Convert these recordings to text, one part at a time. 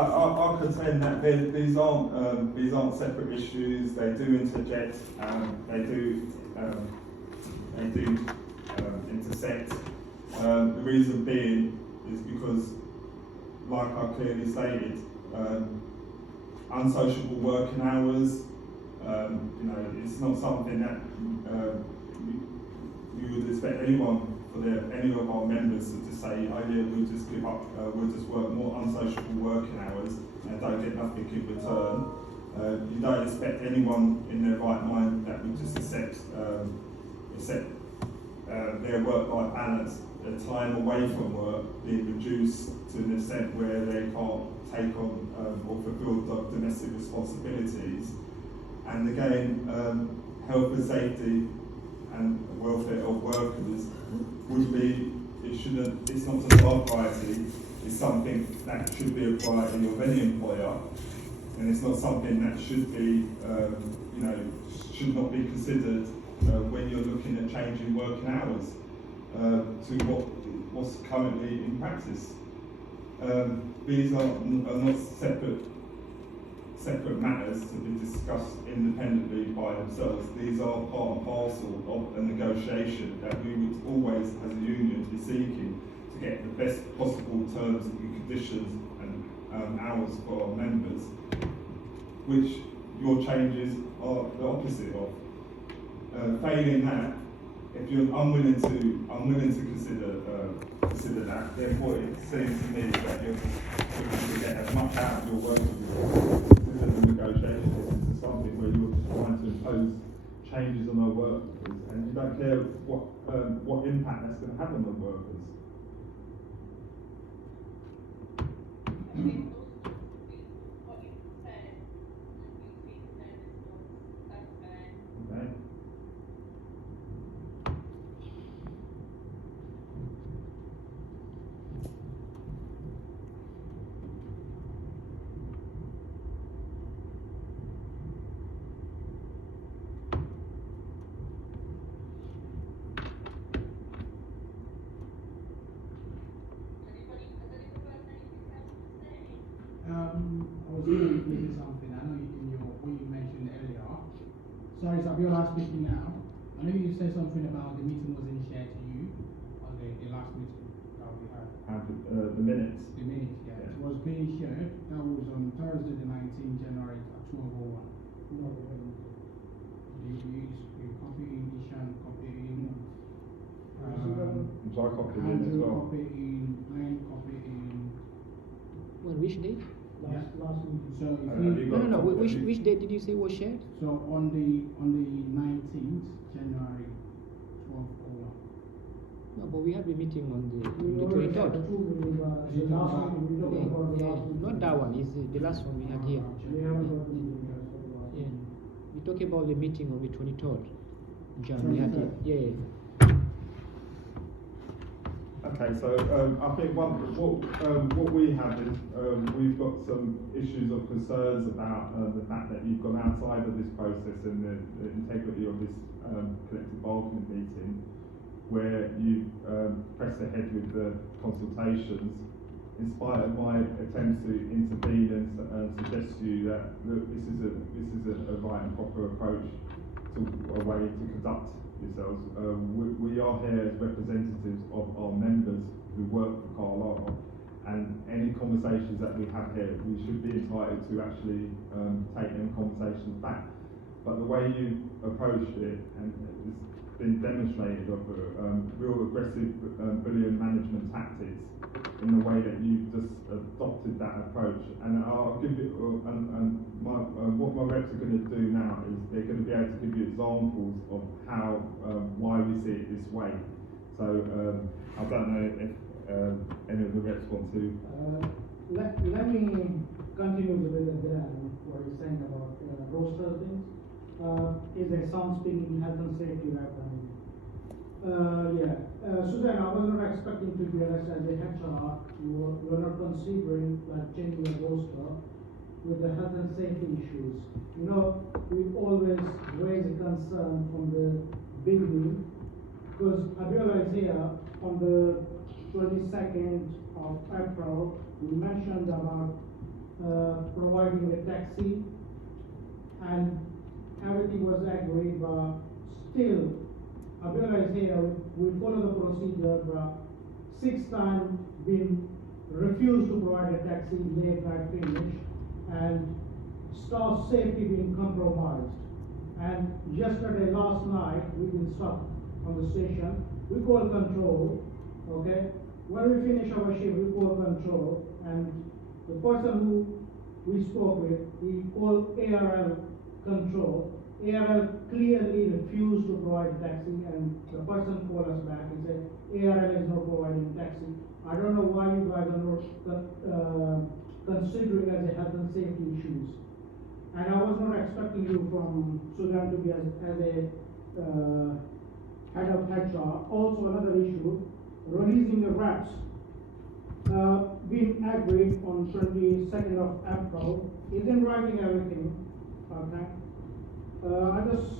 I contend that these aren't separate issues. They do interject. They do intersect. The reason being is because, like I clearly stated, unsociable working hours. It's not something that you would expect anyone, any of our members, to just say, oh yeah, we'll just give up, we'll just work more unsociable working hours and don't get nothing in return. You don't expect anyone in their right mind that would just accept their work-life balance, their time away from work being reduced to an extent where they can't take on or fulfil domestic responsibilities. And again, health and safety and welfare of workers would be, it's not just our priority, it's something that should be a priority of any employer, and it's not something that should be, should not be considered when you're looking at changing working hours to what's currently in practice. These are not separate matters to be discussed independently by themselves. These are part and parcel of a negotiation that we would always, as a union, be seeking to get the best possible terms and conditions and hours for our members, which your changes are the opposite of. Failing that, if you're unwilling to consider that, therefore it seems to me that you're going to get as much out of your work as the negotiation is something where you're just trying to impose changes on our workers, and you don't care what impact that's going to have on the workers. Okay. I was going to say something. I know what you mentioned earlier. Sorry, Sabiola speaking now. I know you said something about the meeting wasn't shared to you on the last meeting that we had. The minutes. The minutes, yeah. It was being shared. That was on Thursday, the 19th January at 12:01. No, you copy in Ishan, copy in. So I copied in as well. Copy in, Glenn, copy in. On which date? Last meeting. So no. Which date did you say was shared? So on the 19th January 12:01. No, but we had a meeting on the 23rd. Not that one. It's the last one we had here. Yeah. We talk about the meeting on the 23rd. Jan, we had here. Yeah. Okay, so I think what we have is we've got some issues of concerns about the fact that you've gone outside of this process and the integrity of this collective bargaining meeting, where you pressed ahead with the consultations, in spite of my attempts to intervene and suggest to you that look, this is a right and proper approach to a way to conduct yourselves. We are here as representatives of our members who work for Carlisle, and any conversations that we have here, we should be entitled to actually take them conversations back. But the way you approached it, and it's been demonstrated of real aggressive bullying management tactics in the way that you've just adopted that approach. And I'll give you, what my reps are going to do now is they're going to be able to give you examples of how, why we see it this way. So I don't know if any of the reps want to. Let me continue with what you're saying about roster things. Is a sound speaking health and safety rep? Suzanne, I was not expecting to be honest as a HR. You were not considering like changing the roster with the health and safety issues. You know, we've always raised concern from the beginning because Abiola is here on the 22nd of April. We mentioned about providing a taxi, and everything was agreed, but still, Abiola is here, we follow the procedure, but 6 times been refused to provide a taxi, late night finish, and staff safety being compromised. And yesterday, last night, we've been stuck on the station. We call control, okay? When we finish our shift, we call control, and the person who we spoke with, he called ARL control. ARL clearly refused to provide taxi, and the person called us back and said, ARL is not providing taxi. I don't know why you guys are not considering as a health and safety issues. And I was not expecting you from Sudan to be as a head of HR. Also another issue, releasing the reps. Being agreed on 22nd of April, is in writing everything, okay? I just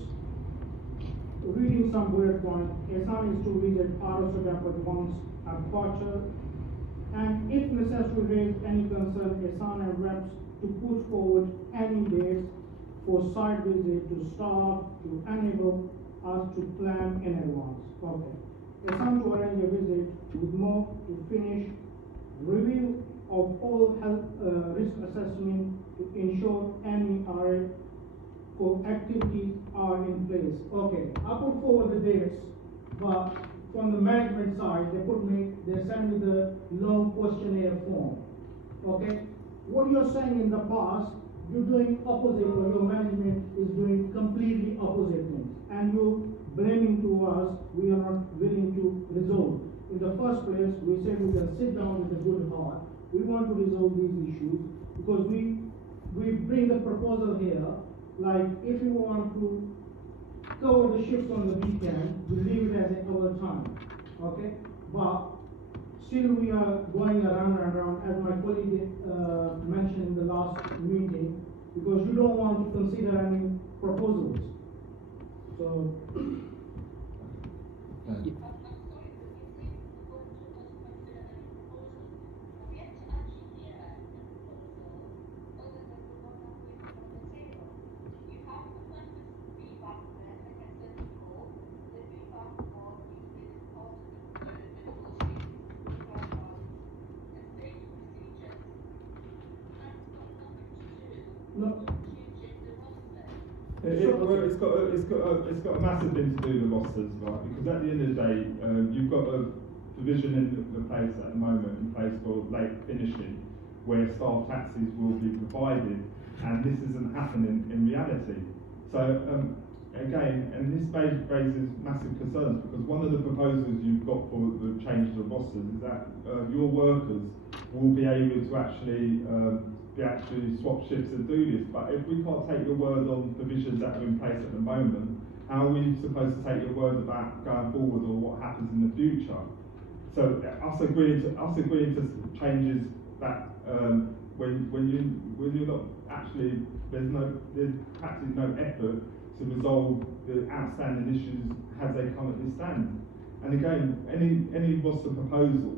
reading some bullet points. Esan is to visit RO Sudan for once at departure, and if necessary raise any concern, Esan and reps to put forward any dates for site visit to staff to enable us to plan in advance. Okay. Esan to arrange a visit with more to finish review of all health risk assessment to ensure any RA for activities are in place. Okay, I put forward the dates, but from the management side, they send me the long questionnaire form. Okay, what you're saying in the past, you're doing opposite, or your management is doing completely opposite things, and you're blaming to us, we are not willing to resolve. In the first place, we said we can sit down with a good heart. We want to resolve these issues because we bring the proposal here. Like if you want to cover the shifts on the weekend, we leave it as an overtime. Okay, but still we are going around and around, as my colleague mentioned in the last meeting, because you don't want to consider any proposals. So. No. It's got a massive thing to do with rosters, right? Because at the end of the day, you've got a provision in the place at the moment in place for late finishing, where staff taxis will be provided, and this isn't happening in reality. So again, and this raises massive concerns, because one of the proposals you've got for the change of the rosters is that your workers will be able to actually swap shifts and do this. But if we can't take your word on provisions that are in place at the moment, how are we supposed to take your word about going forward or what happens in the future? So us agreeing to changes that when you're not actually, there's practically no effort to resolve the outstanding issues as they currently stand. And again, any roster proposal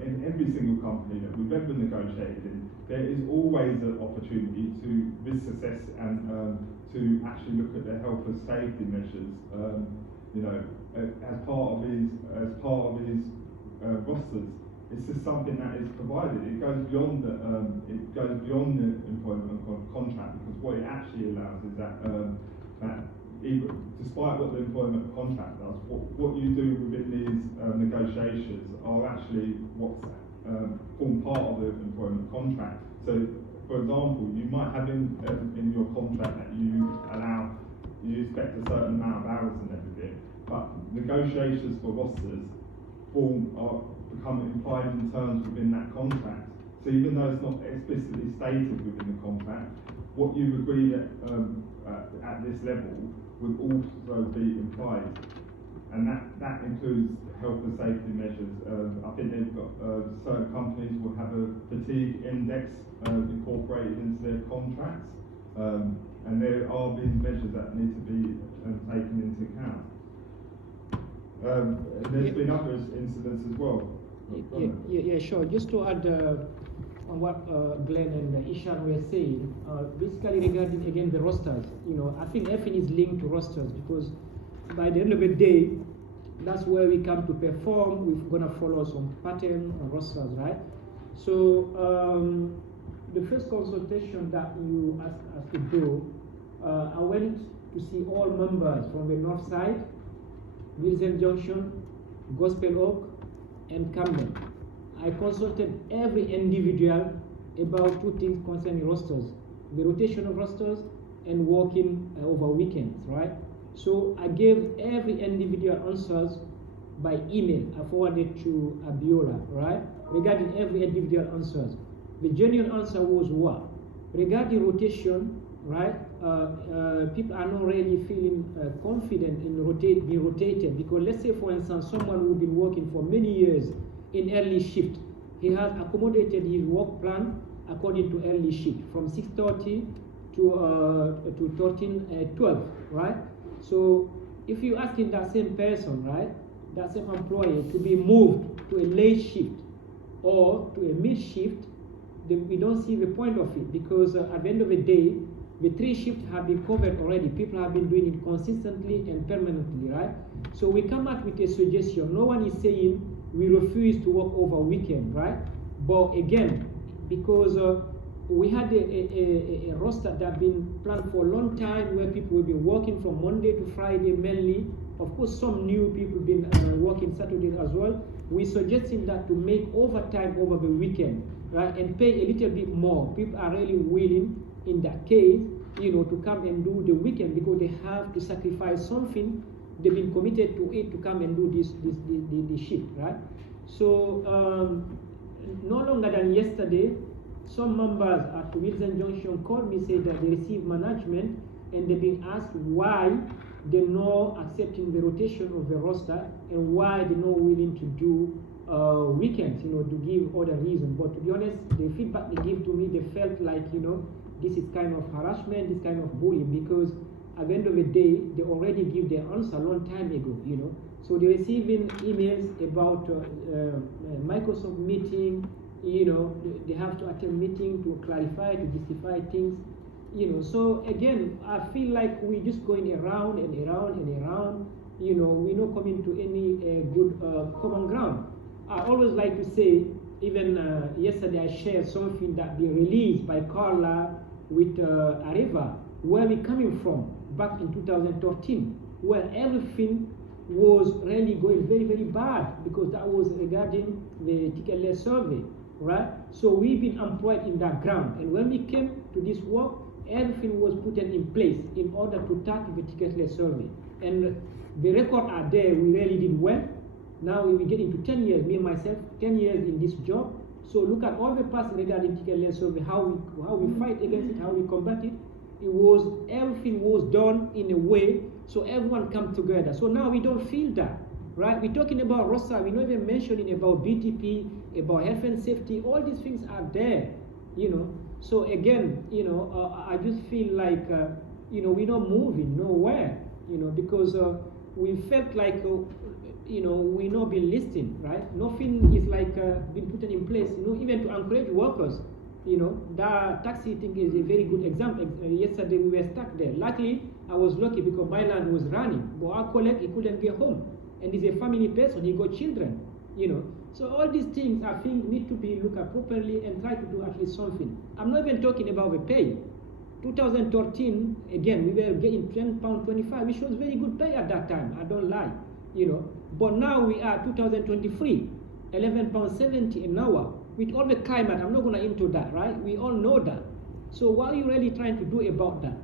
in every single company that we've ever negotiated in, there is always an opportunity to risk assess and to actually look at the health and safety measures. As part of his rosters. It's just something that is provided. It goes beyond the employment contract, because what it actually allows is that despite what the employment contract does, what you do within these negotiations are actually what's form part of the employment contract. So, for example, you might have in your contract that you expect a certain amount of hours and everything, but negotiations for rosters become implied in terms within that contract. So even though it's not explicitly stated within the contract, what you've agreed at this level will also be implied, and that includes health and safety measures. I think they've got certain companies will have a fatigue index incorporated into their contracts, and there are these measures that need to be taken into account. There's been other incidents as well. Yeah, sure. Just to add on what Glenn and Ishan were saying, basically regarding again the rosters. I think everything is linked to rosters because by the end of the day, that's where we come to perform. We're gonna follow some pattern on rosters, right? So the first consultation that you asked us to do, I went to see all members from the north side, Wilson Junction, Gospel Oak, and Camden. I consulted every individual about two things concerning rosters, the rotation of rosters and working over weekends, right? So I gave every individual answers by email. I forwarded to Abiola, right? Regarding every individual answers. The genuine answer was what? Regarding rotation, right? People are not really feeling confident in being rotated because let's say for instance someone who's been working for many years in early shift, he has accommodated his work plan according to early shift from 6:30 to 13:12, right? So if you asking that same person, right, that same employee to be moved to a late shift or to a mid shift, then we don't see the point of it because at the end of the day, the 3 shifts have been covered already. People have been doing it consistently and permanently, right? So we come out with a suggestion. No one is saying we refuse to work over weekend, right? But again, because we had a roster that had been planned for a long time where people will be working from Monday to Friday mainly. Of course, some new people been working Saturday as well. We suggesting that to make overtime over the weekend, right, and pay a little bit more. People are really willing in that case, to come and do the weekend because they have to sacrifice something. They've been committed to it to come and do this shift, right? So no longer than yesterday, some members at Wilson Junction called me, said that they received management and they've been asked why they're not accepting the rotation of the roster and why they're not willing to do weekends, to give other reasons. But to be honest, the feedback they give to me, they felt like, this is kind of harassment, this kind of bullying, because at the end of the day, they already give their answer a long time ago, So they're receiving emails about Microsoft meeting, they have to attend meeting to clarify, to justify things, So again, I feel like we're just going around and around and around, we're not coming to any good common ground. I always like to say, even yesterday I shared something that they released by Carlisle with Areva, where we're coming from back in 2013, where everything was really going very, very bad because that was regarding the ticketless survey, right? So we've been employed in that ground, and when we came to this work, everything was put in place in order to tackle the ticketless survey. And the records are there, we really did well. Now we get into 10 years, me and myself, 10 years in this job. So look at all the past regarding ticketless survey, how we fight against it, how we combat it. Everything was done in a way so everyone come together. So now we don't feel that, right? We're talking about ROSA, we're not even mentioning about BTP, about health and safety, all these things are there, So again, I just feel like, we're not moving nowhere, because we felt like, we not been listening, right? Nothing is like been put in place, even to encourage workers. That taxi thing is a very good example. Yesterday we were stuck there. Luckily, I was lucky because my land was running, but our colleague, he couldn't get home. And he's a family person, he got children, So all these things, I think, need to be looked at properly and try to do at least something. I'm not even talking about the pay. 2013, again, we were getting £10.25, which was very good pay at that time, I don't lie, But now we are 2023, £11.70 an hour. With all the climate, I'm not going to into that, right? We all know that. So what are you really trying to do about that?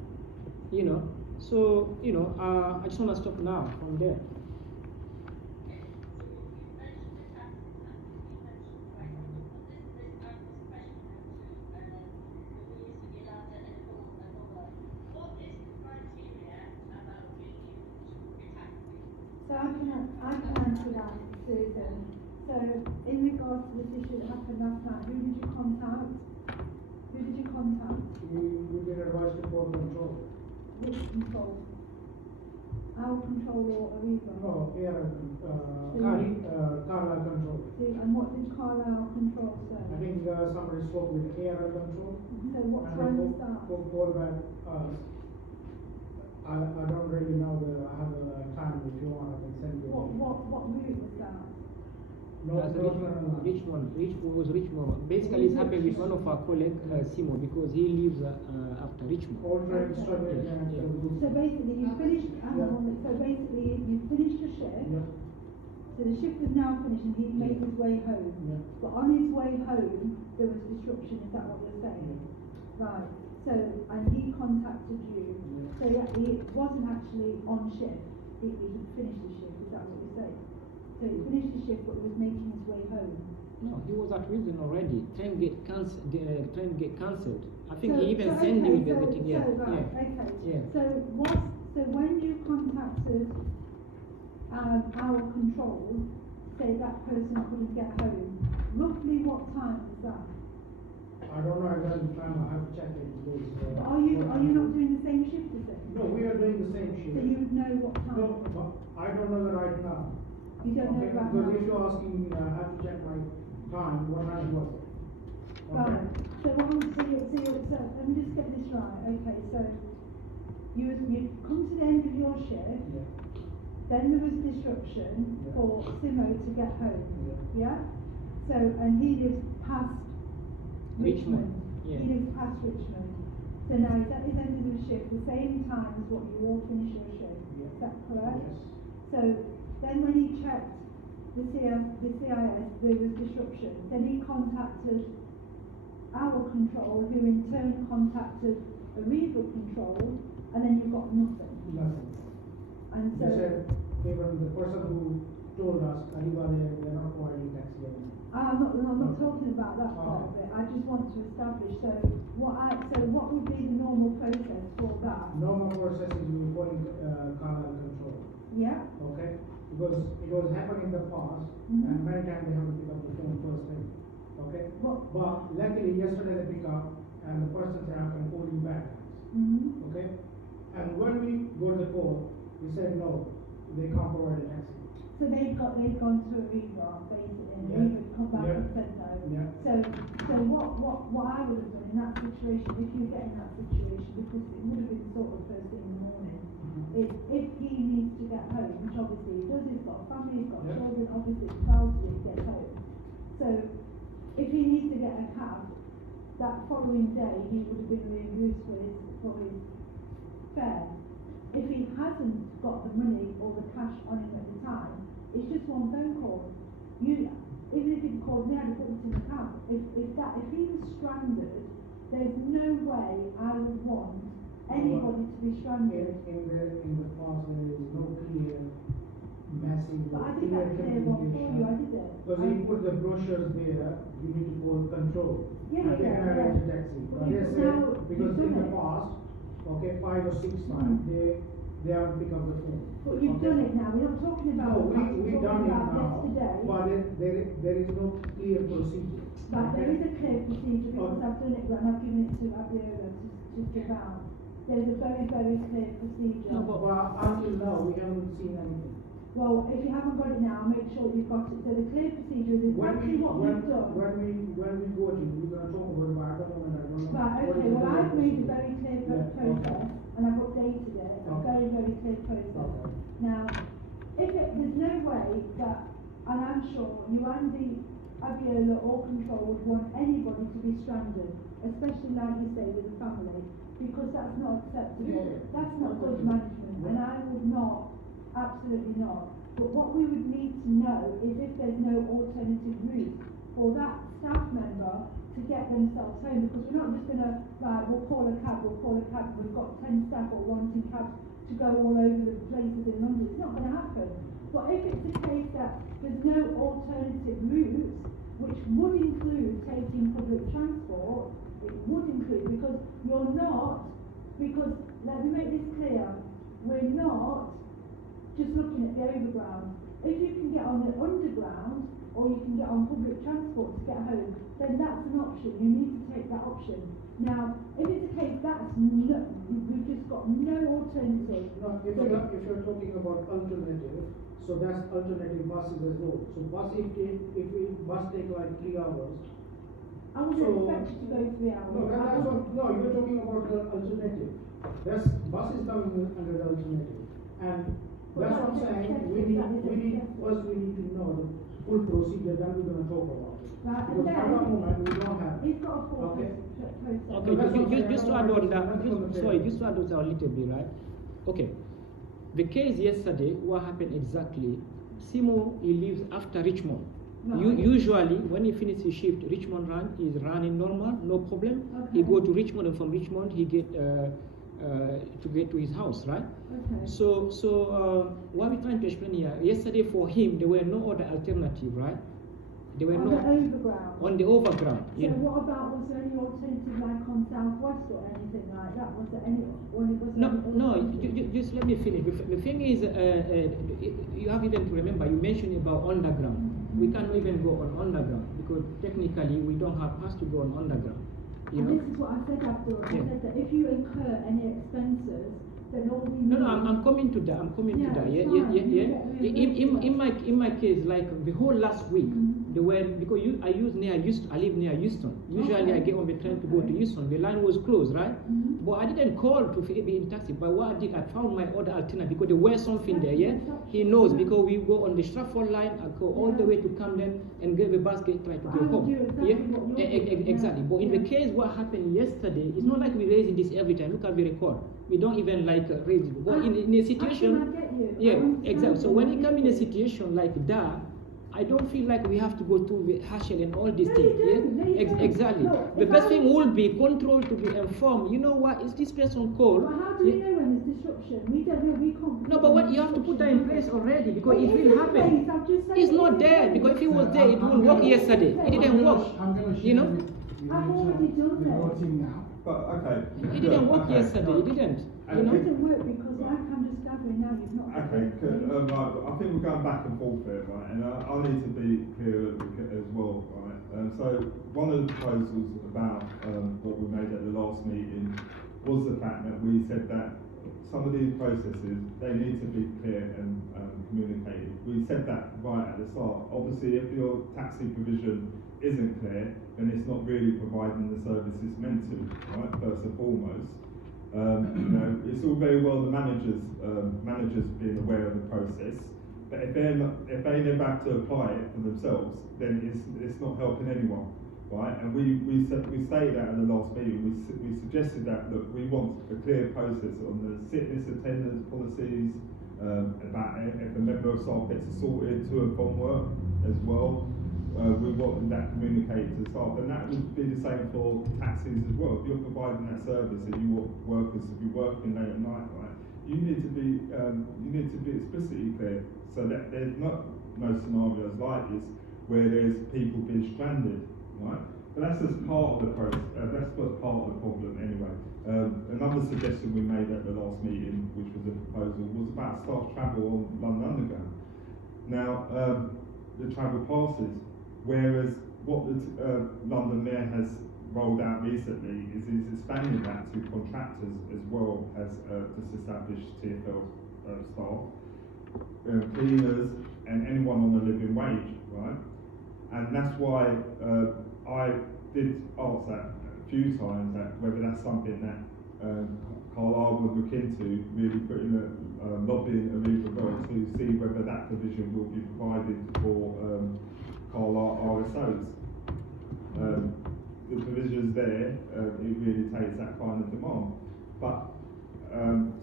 So, I just want to stop now from there. So I can answer that, Susan. So in regards to this issue that happened last night, who did you contact? We did advise the board control. Which control? our control or Aviva? No, Carlisle control. See, and what did Carlisle control say? I think somebody spoke with ARL control. So what and time they was that? call back us. I don't really know I have a time. If you want, I can send you. What route was that? No, That's Richmond was Richmond. Basically, it's happened with one of our colleagues, Simo, because he lives after Richmond. All trains Okay. straight Yeah, again. yeah. So basically you finished, hang on Yeah. one minute. So basically you finished the shift. Yeah. So the shift is now finished and he's made his way home. Yeah. But on his way home, there was disruption, is that what you're saying? Right. So, and he contacted you. Yeah. So he wasn't actually on shift. He finished the shift, is that what you're saying? So he finished the shift but he was making his way home. No, he was at Wilson already. Train get cancelled. I think So- he even so, sent okay, you so, everything. Yeah, so, right, yeah. okay. Yeah. So when you contacted our control, say that person couldn't get home, roughly what time was that? I don't know exactly time. I have to check it because. But are you not doing the same shift as him? No, we are doing the same So shift. you would know what time? No, but I don't know the right now. You don't know Okay, right because now? if you're asking me, I have to check my time. What time was it? Right. So let me just get this right. Okay, so you come to the end of your shift, Yeah. then there was disruption Yeah. for Simo to get home. Yeah. Yeah? So, and he lives past Richmond. Yeah. He lives past Richmond. So now he's at his end of his shift, the same time as what you all finish your shift. Yeah. Is that correct? Yes. So then when he checked the CIS, there was disruption. Then he contacted our control, who in turn contacted Aviva control, and then you got nothing. Nothing. And so, They said, even the person who told us, they're not providing taxi anymore. I'm not talking about that part of Oh. it. I just want to establish. So what would be the normal process for that? Normal process is we calling Carlisle control. Yeah. Okay? Because it was happening in the past, Mhm. and many times they haven't picked up the phone first thing. Okay? What? But luckily yesterday they pick up, and the person said, I can call you back. Mm-hmm. Okay? And when we got the call, we said no, they can't provide a taxi. So they've gone to Aviva basically, and Yeah. Aviva come back Yeah. and said no. Yeah. So what I would have done in that situation, if you get in that situation, because it would have been sort of first thing in the morning, is if he needs to get home, which obviously he does, he's got a family, he's got Yeah. children, obviously it's priority to get home. So if he needs to get a cab, that following day he would have been reimbursed for his fare. If he hasn't got the money or the cash on him at the time, it's just one phone call. Even if he called me, I'd have put it in the cab. If he was stranded, there's no way I would want anybody to be stranded. In the past, there is no clear, massive, But I did that clear one for you, I did it. Because you put the brochures there, you need to call control. Yeah, And they yeah, can yeah. arrange a taxi. But But you- they but said, now because you've in done the it. past, okay, 5 or 6 times, they haven't picked up the phone. But you've Okay? done it now, we're not talking about No, the past, we we're done talking it about now, yesterday. but there is no clear procedure. Right, there Okay? is a clear procedure because Okay. I've done it and I've given it to Abiola to give out. There's a very, very clear procedure. No, But until now, we haven't seen anything. Well, if you haven't got it now, make sure you've got it. So the clear procedure is exactly what you've done. When we go to, we're gonna talk about it, but at the moment, I don't know. Right, what is okay, the well clear I've made a procedure. very clear Yeah, process okay. and I've updated it, a Okay. very, very clear process. Okay. Now, there's no way that, and I'm sure you and the Abiola or control would want anybody to be stranded, especially like you say with a family, because that's not acceptable. Yeah. That's not good management, and I would not, absolutely not. But what we would need to know is if there's no alternative route for that staff member to get themselves home, because we're not just going to, right, we'll call a cab, we've got 10 staff or wanting cabs to go all over the places in London. It's not going to happen. But if it's the case that there's no alternative routes, which would include taking public transport, it would include, because you're not, because, let me make this clear, we're not just looking at the overground. If you can get on the underground, or you can get on public transport to get home, then that's an option. You need to take that option. Now, if it's a case we've just got no alternative. No, if you're talking about alternative, so that's alternative buses as well. So bus, if we bus take like 3 hours. I wouldn't expect you to go 3 hours. No, you're talking about the alternative. That's bus is coming under the alternative, and that's what I'm saying. We need to know the full procedure. Then we're going to talk about it. Right, because at the moment we don't have. He's got a full Okay. process. Okay, just to add on that, just to add on that a little bit, right? Okay, the case yesterday, what happened exactly? Simo, he lives after Richmond. Right. Usually, when he finishes his shift, Richmond run is running normal, no problem. Okay. He go to Richmond, and from Richmond he get to get to his house, right? Okay. So what we're trying to explain here, yesterday for him there were no other alternative, right? There were On no the overground. on the overground. So Yeah. what about, was there any alternative like on Southwest or anything like that? Was there any, No, just let me finish. The thing is, you have even to remember, you mentioned about underground. We can't even go on underground because technically we don't have pass to go on underground. You And know? this is what I said afterwards. Yeah. I said that if you incur any expenses, then all we need. No, I'm coming to that. I'm coming to Yeah, that. it's Yeah. fine. You get reimbursed. In my case, like the whole last week, Mhm. there were because I live near Houston. Usually I Okay. get on the train to go to Houston. The line was closed, right? Mhm. But I didn't call to be in taxi. But what I did, I found my other alternative because there was something there. Yeah, he knows because we go on the Stratford line. I go all the way to Camden and get the basket, try to I get would home. do exactly what you're doing, Exactly. yeah. But in the Yeah. case what happened yesterday, it's not like we're raising this every time. Look at the record. We don't even raise it. But in a situation, I get you. I yeah, understand exactly. So you. when it comes in a situation like that, I don't feel like we have to go through the hassle and all these No, things. you don't. No, you don't. Exactly. Look, The if best I thing was- would be control to be informed. You know what? Is this person called? But how do we know when there's disruption? We don't know. We can't. No, but what you have to put that in place already because it will happen. It's not there because if it was there, it would work yesterday. It didn't work. I'm going to share You know? with I've already done the that. whole team now. But okay. It didn't work Okay. yesterday. It didn't. It You know? doesn't work because like I'm just gathering now you've not. Okay, right, I think we're going back and forth here, right, and I need to be clear as well, right. So one of the proposals about what we made at the last meeting was the fact that we said that some of these processes, they need to be clear and communicated. We said that right at the start. Obviously, if your taxi provision isn't clear, then it's not really providing the service it's meant to, right, first and foremost. You know, it's all very well the managers being aware of the process, but if they never have to apply it for themselves, then it's not helping anyone, right? And we stated that at the last meeting. We suggested that look, we want a clear process on the sickness attendance policies, about if a member of staff gets assaulted to and from work as well. We want that communicated to staff, and that would be the same for taxis as well. If you're providing that service and you want workers to be working late at night, right, you need to be explicitly clear so that there's no scenarios like this where there's people being stranded, right? But that's just part of the process. That's just part of the problem anyway. Another suggestion we made at the last meeting, which was a proposal, was about staff travel on London Underground. Now, the travel passes. Whereas what the London Mayor has rolled out recently is expanding that to contractors as well as just established TfL staff, cleaners, and anyone on a living wage, right? And that's why I did ask that a few times that whether that's something that Carlisle would look into, really putting lobbying Aviva Bell to see whether that provision will be provided for Carlisle RSOs. The provisions there, it really takes that kind of demand. But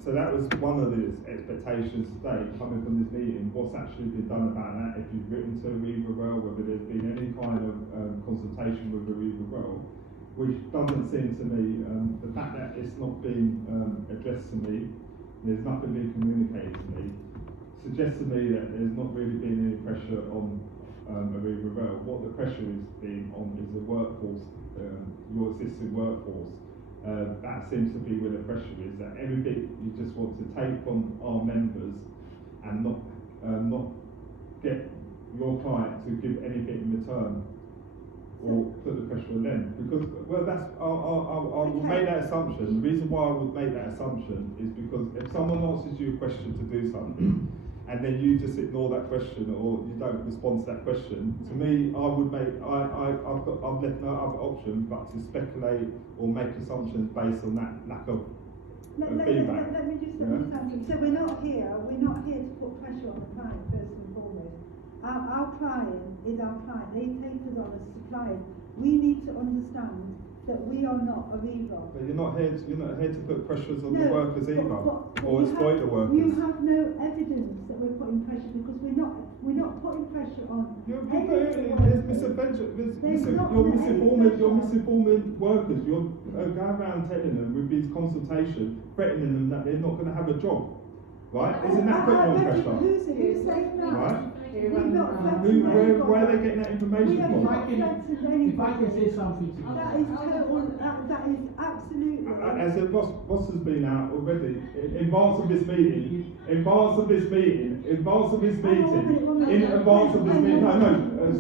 so that was one of the expectations today coming from this meeting. What's actually been done about that? If you've written to Aviva Bell, whether there's been any kind of consultation with Aviva Bell, which doesn't seem to me, the fact that it's not been addressed to me, there's nothing being communicated to me, suggests to me that there's not really been any pressure on Aviva Bell. What the pressure is being on is the workforce, your existing workforce. That seems to be where the pressure is, that everything you just want to take from our members and not get your client to give anything in return, or put the pressure on them? Because, well, that's, I will make that assumption. The reason why I would make that assumption is because if someone answers you a question to do something, and then you just ignore that question, or you don't respond to that question, to me, I've left no other option but to speculate or make assumptions based on that lack of feedback. Let me just understand. So we're not here to put pressure on the client first and foremost. Our client is our client. They take us on as suppliers. We need to understand that we are not a Aviva. But you're not here to put pressures on the workers either, but or exploit the workers. You have no evidence that we're putting pressure, because we're not putting pressure on. You're misinforming workers. You're going around telling them with these consultations, threatening them that they're not going to have a job. Right? Isn't that putting on pressure? Who's saying that? Right? Where are they getting that information from? If I can say something to you. That is total, that is absolutely. As the boss has been out already, in advance of this meeting,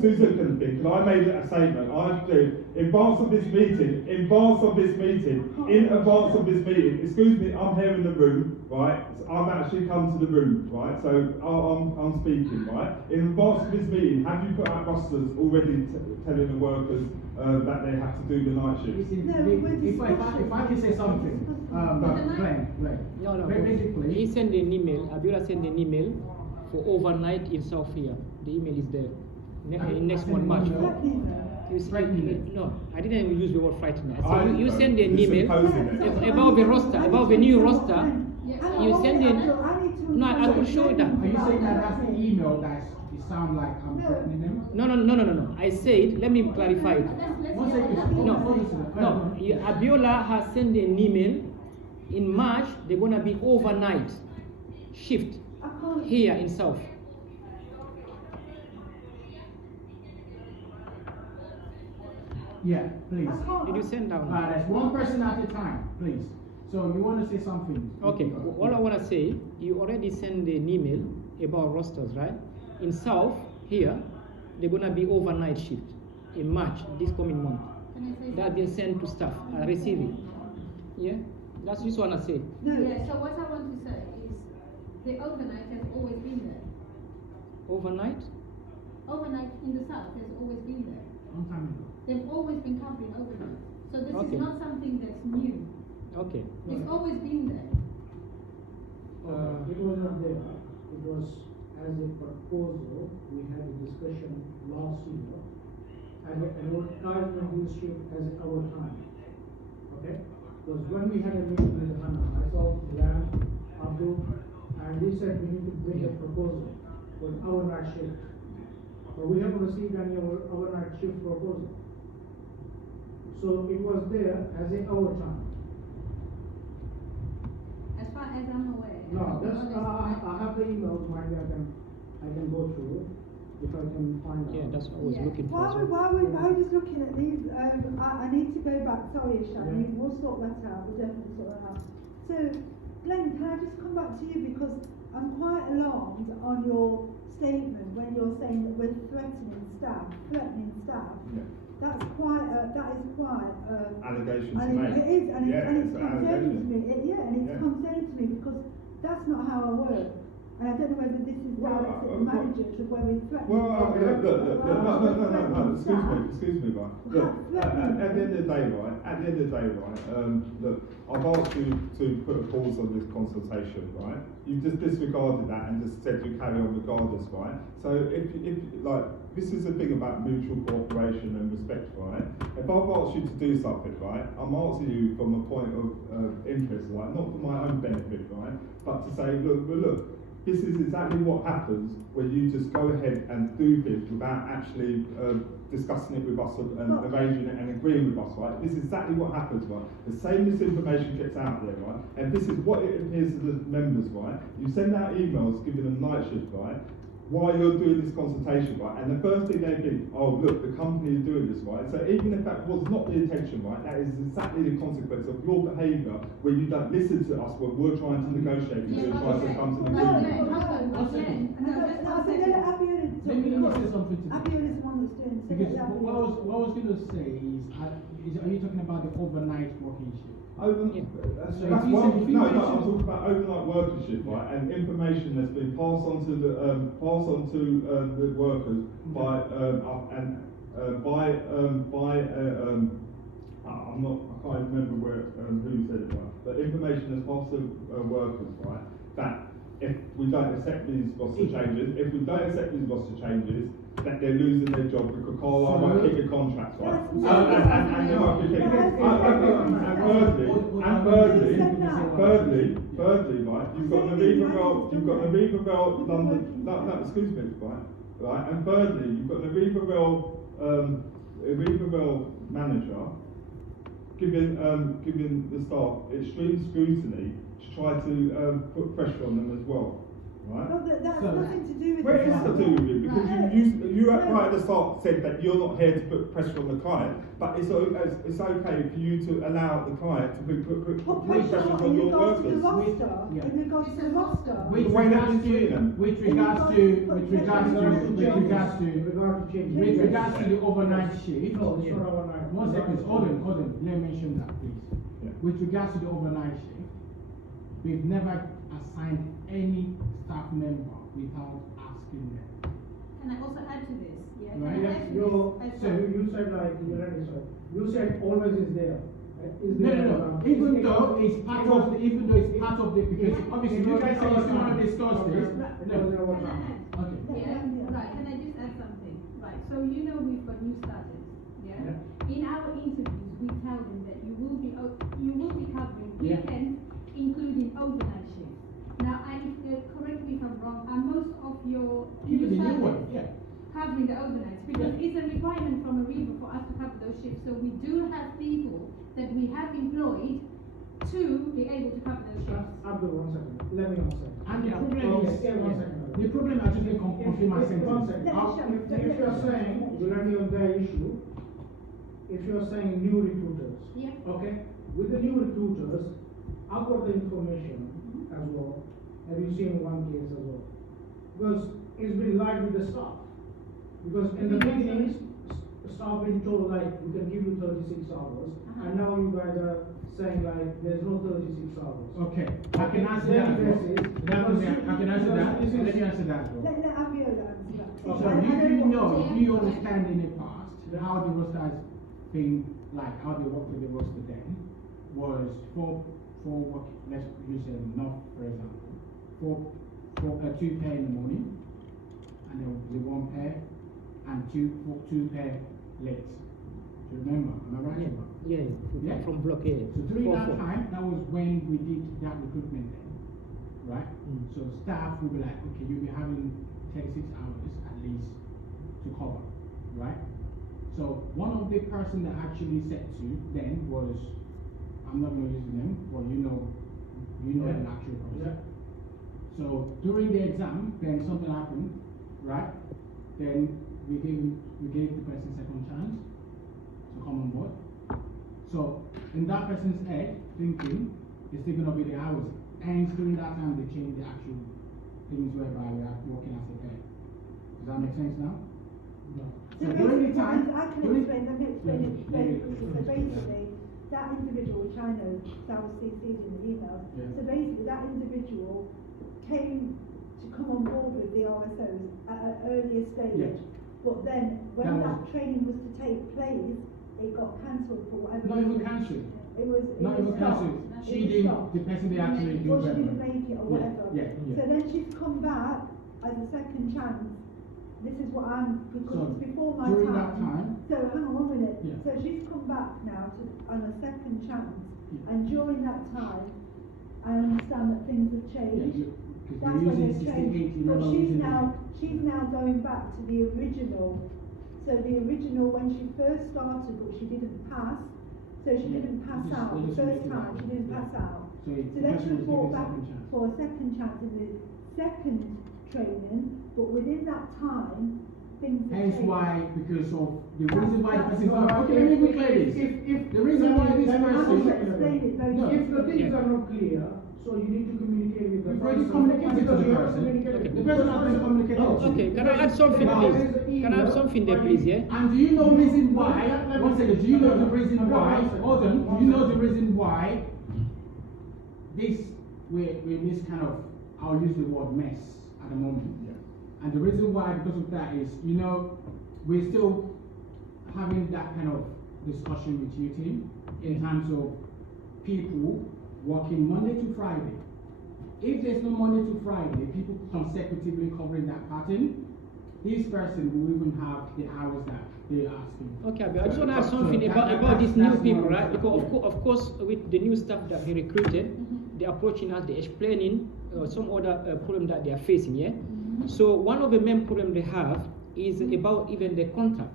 Susan can think, because I made a statement, in advance of this meeting, excuse me, I'm here in the room, right, I've actually come to the room, right, so I'm speaking, right, in advance of this meeting, have you put out rosters already telling the workers that they have to do the night shift? If I can say something, Glenn. No. Basically, He sent an email. Abiola sent an email for overnight in South here. The email is there. In next month March. You frightening. No, I didn't even use the word frightening. So you send an email about the roster, about the new roster. You send in. No, I could show you that. Are you saying that that's the email that it sounds like I'm threatening them? No. I said, let me clarify it. One second. No. Abiola has sent an email. In March, they're gonna be overnight shift here in South. Yeah, please. Did you send down? That's one person at a time, please. So you want to say something? Okay. All I want to say, you already sent an email about rosters, right? In South here, they're gonna be overnight shift in March, this coming month. That's been sent to staff. I receive it. Yeah. That's just what I say. No. Yeah, so what I want to say is the overnight has always been there. Overnight? Overnight in the south has always been there. Long time ago. They've always been covering overnight. So this Okay. is not something that's new. Okay. It's always been there. It was not there. It was as a proposal. We had a discussion last year, and advertisement used it as our time. Okay? Because when we had a meeting with Hannah, myself, Glenn, Abdul, and we said we need to bring a proposal for our night shift. But we haven't received any our night shift proposal. So it was there as a our time. As far as I'm aware. No, that's, I have the emails, maybe I can go through if I can find out. Yeah, that's what I was Yeah. looking for. as well. While we're just looking at these, I need to go back. Sorry, Shani, we'll sort that out. We'll definitely sort that out. So, Glenn, can I just come back to you, because I'm quite alarmed on your statement when you're saying that we're threatening staff. Yeah. That is quite Allegation to and make. it is, and Yeah, it's it's an concerning to me. allegation. And it's Yeah. concerning to me, because that's not how I work. And I don't know whether this is directed at managers of where we threaten. Well, look, excuse me, right. Look, at the end of the day, look, I've asked you to put a pause on this consultation, right? You've just disregarded that and just said you carry on regardless, right? So if like, this is the thing about mutual cooperation and respect, right? If I've asked you to do something, right, I'm asking you from a point of interest, right? Not for my own benefit, right? But to say, look, this is exactly what happens when you just go ahead and do things without actually discussing it with us and arranging it and agreeing with us, right? This is exactly what happens, right? The same misinformation gets out there, right? And this is what it appears to the members, right? You send out emails giving them night shift, right? while you're doing this consultation, right, and the first thing they think, oh look, the company is doing this, right, so even if that was not the intention, right, that is exactly the consequence of your behaviour where you don't listen to us when we're trying to negotiate with you and try to come to an agreement. Let me say something to that. Abiola is one that's doing so Because that what I was going to say is, are you talking about the overnight working shift? That's So if you one. said- if you No, I'm mentioned- talking about overnight working shift, right? And information that's been passed on to the the workers by I can't remember who said it, right? But information that's passed to workers, right? That if we don't accept these roster changes, that they're losing their job because Carlisle won't keep the contracts, right? And they won't be keeping. Thirdly, right? You've got Naviva Rail London. No, excuse me, right? And thirdly, you've got Naviva Rail manager giving the staff extreme scrutiny to try to put pressure on them as well. Right? No, that's So- nothing to do with Well, it it. has to do with you because you right at the start said that you're not here to put pressure on the client, but it's okay for you to allow the client to put Put pressure pressure on in your regards to the workers. roster, Yeah. in regards to the roster. With The way that regards you treat them. to In regards to the overnight shift. No, it's not overnight. One second, hold on, let me mention that please. Yeah. With regards to the overnight shift, we've never assigned any staff member without asking them. Can I also add to this? Yeah. Right. Can I Yes, add to you, this? so you said like, you said always is there. Is No, there no, no. Even though it's part of the, because obviously you guys say you still want to discuss this. Can I add? Okay. Yeah, right, can I just add something? Right, so you know we've got new starters, yeah? In our interviews, we tell them that you will be covering Yeah. weekends, including overnight shifts. Now, correct me if I'm wrong, are most of your Even the new starters one, yeah. covering the overnights? Because Yeah. it's a requirement from Ariba for us to cover those shifts. So we do have people that we have employed to be able to cover those shifts. Abdul, 1 second. Let me answer. And the problem Okay, is, yeah, 1 second. the problem, I just need to confirm my One sentence. second. How- If you're saying, regarding on their issue, if you're saying new recruiters, Yeah. okay, with the new recruiters, I've got the information as well. Have you seen one case as well? Because it's been live with the staff. Because in the beginning, staff been told like, we can give you 36 hours, and now you guys are saying like, there's no 36 hours. Okay, I can answer that. as well. I can answer that. Let me answer that. as well. Let Abiola answer that. So I if don't you want know, to- if you understand in the past, how the roster has been, like how they worked with the roster then, was for work, let's use North, for example, for 2 pair in the morning, and there will be 1 pair, and 2 pair late. Do you remember? Am I right? Yeah. From block A. So during that 4-4. time, that was when we did that recruitment then, right? Mm. So staff will be like, okay, you'll be having 36 hours at least to cover, right? So one of the person that actually said to then was, I'm not going to use the name, but you know Yeah. the actual person. Yeah. So during the exam, then something happened, right? Then we gave the person second chance to come on board. So in that person's head, thinking it's still gonna be the hours. And during that time they changed the actual things whereby we are working as a pair. Does that make sense now? No. So So during the basically, time, I can during- explain, let me explain it Yeah, very yeah, quickly. yeah. So basically, that individual, which I know, that was CC'd in the emails, Yeah. so basically that individual came to come on board with the RSOs at an earlier stage. Yeah. But then, when That that was- training was to take place, it got cancelled for whatever Not even reason. cancelled. It was Not even stopped. cancelled. It She was didn't, stopped. the person they actually do Or she better. didn't make it or Yeah, whatever. yeah. So then she's come back as a second chance. This is what because So, it's before my during time. that time- So hang on 1 minute. Yeah. So she's come back now on a second chance, Yeah. and during that time, I understand that things have Yeah, changed. because That's we're when using they've 68, changed. you But remember she's using now going back to the original. So the original when she first started, but she didn't pass. So she Yeah. didn't pass Just- out they the just first make it time. happen. She didn't Yeah. pass out. So So the then person she was was brought given back second chance. for a second chance in the second training, but within that time, things have Hence changed. why, because of the reason why the That's person is right. not, okay, let me clear this. If The reason why this let me I person, will explain it very No. If the things Yeah. are not clear, so you need to communicate with the We've already person. communicated to Because the you have person. communicated. Okay. the person has been communicated to. Okay, can I add something, Wow. please? Can I add something there, please? Yeah. And do you know the reason why? One second. Do you know the reason why? Hold on. Do you know the reason why we're in this kind of, I'll use the word mess at the moment. Yeah. And the reason why, because of that, is we're still having that kind of discussion with you, team, in terms of people working Monday to Friday. If there's no Monday to Friday, people consecutively covering that pattern, this person will even have the hours that they're asking. Okay, but I just want to add So something that- about that's these new not people, what right? I'm Because saying. of course, with the new staff that we recruited, they're approaching us, they're explaining some other problem that they are facing. Yeah. So one of the main problem they have is about even the contract,